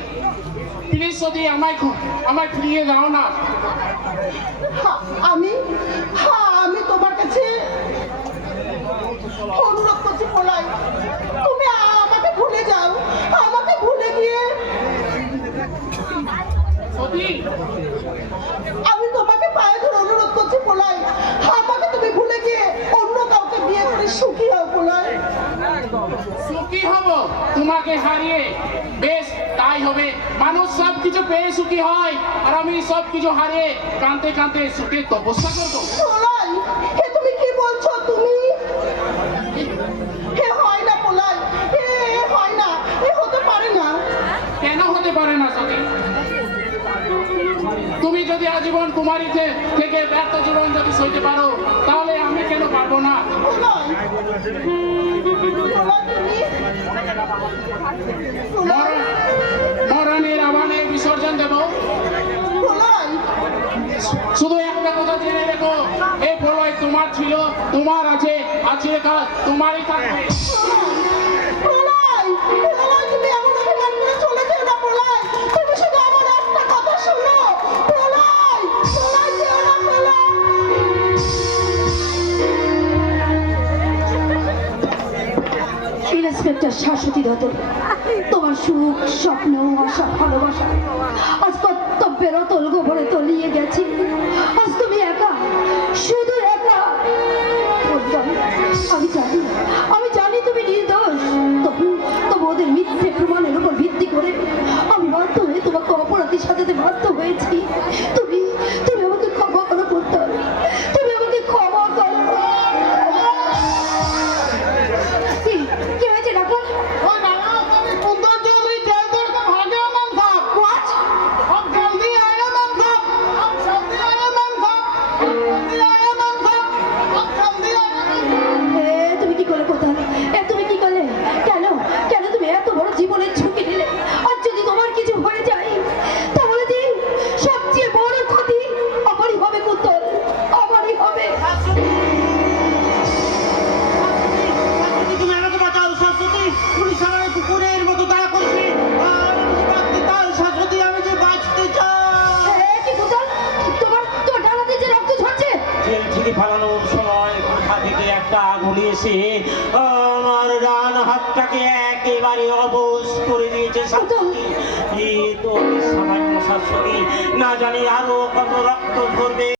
প্লিজ সতী আমায় ফিরিয়ে দাও না। আমি তোমার কাছে অনুরোধ করছি প্রলয়, তুমি আমাকে ভুলে যাও। আমাকে ভুলে গিয়ে সতী আমি তোমাকে পায়ে ধরে অনুরোধ করছি প্রলয়, আমাকে তুমি ভুলে গিয়ে অন্য কাউকে বিয়ে করে সুখী হও প্রলয়। সুখী হব তোমাকে হারিয়ে? বেশ তাই হবে। মানুষ সব কিছু পেয়ে সুখী হয়, আর আমি সব কিছু হারিয়ে কাঁদতে কাঁদতে সুখের তপস্যা করবো। প্রলয়, এ তুমি কি বলছো? তুমি হে হয় না প্রলয়, এ হয় না, এ হতে পারে না। কেন হতে পারে না সতী? তুমি যদি আজীবন কুমারী থেকে ব্যর্থ জীবন যদি সইতে পারো, তাহলে আমি কেন পারবো না? প্রলয়, প্রলয় তুমি মরণের আহ্বানে বিসর্জন দেব। প্রলয়, শুধু একটা কথা জেনে রেখো, এই প্রলয় তোমার ছিল, তোমার আছে, আর চিরকাল তোমারই থাকবে। প্রলয়, প্রলয় তুমি এমন অভিমান করে চলে যেও না প্রলয়। তুমি শুধু আমার একটা কথা শোনো প্রলয়, প্রলয় যেও না প্রলয়। ইন্সপেক্টর শাশ্বতী দত্ত, তোমার সুখ স্বপ্ন আশা ভালোবাসা আজ কর্তব্যের অতল গোবরে তলিয়ে গেছে। আজ তুমি একা, শুধু একা। আমি জানি তুমি নির্দোষ, তবু ওদের মিথ্যে প্রমাণের উপর ভিত্তি করে আমি বাধ্য হয়ে তোমাকে অপরাধী সাজাতে বাধ্য হয়েছি। তুমি তুমি আমাকে ক্ষমা করো পুত্র, তুমি আমাকে ক্ষমা করো। কি হয়েছে ডাক্তার? তুমি কি করে কোথায়? তুমি কি করলে? কেন কেন তুমি এত বড় জীবনের ঝুঁকি নিলে? আর যদি তোমার কিছু হয়ে যায়, তাহলে যে সবচেয়ে বড় ক্ষতি আমারই হবে কুত্তর, আমারই হবে। তুমি আমাকে বাঁচাও শাশ্বতী। পুলিশ আমার কুকুরের মতো তাড়া করছে, আর আমি যে বাঁচতে চাই শাশ্বতী, আমি যে বাঁচতে চাই। কি কুত্তর? তোমার ডানাতে যে রক্ত ঝরছে। জেল থেকে পালানোর সময় কোথা থেকে একটা আগুনে এসে আমার ডান হাতটাকে একেবারে অবশ করে দিয়েছে শাশ্বতী। এ তো সামান্য শাশ্বতী, না জানি আরো কত রক্ত ঝরবে।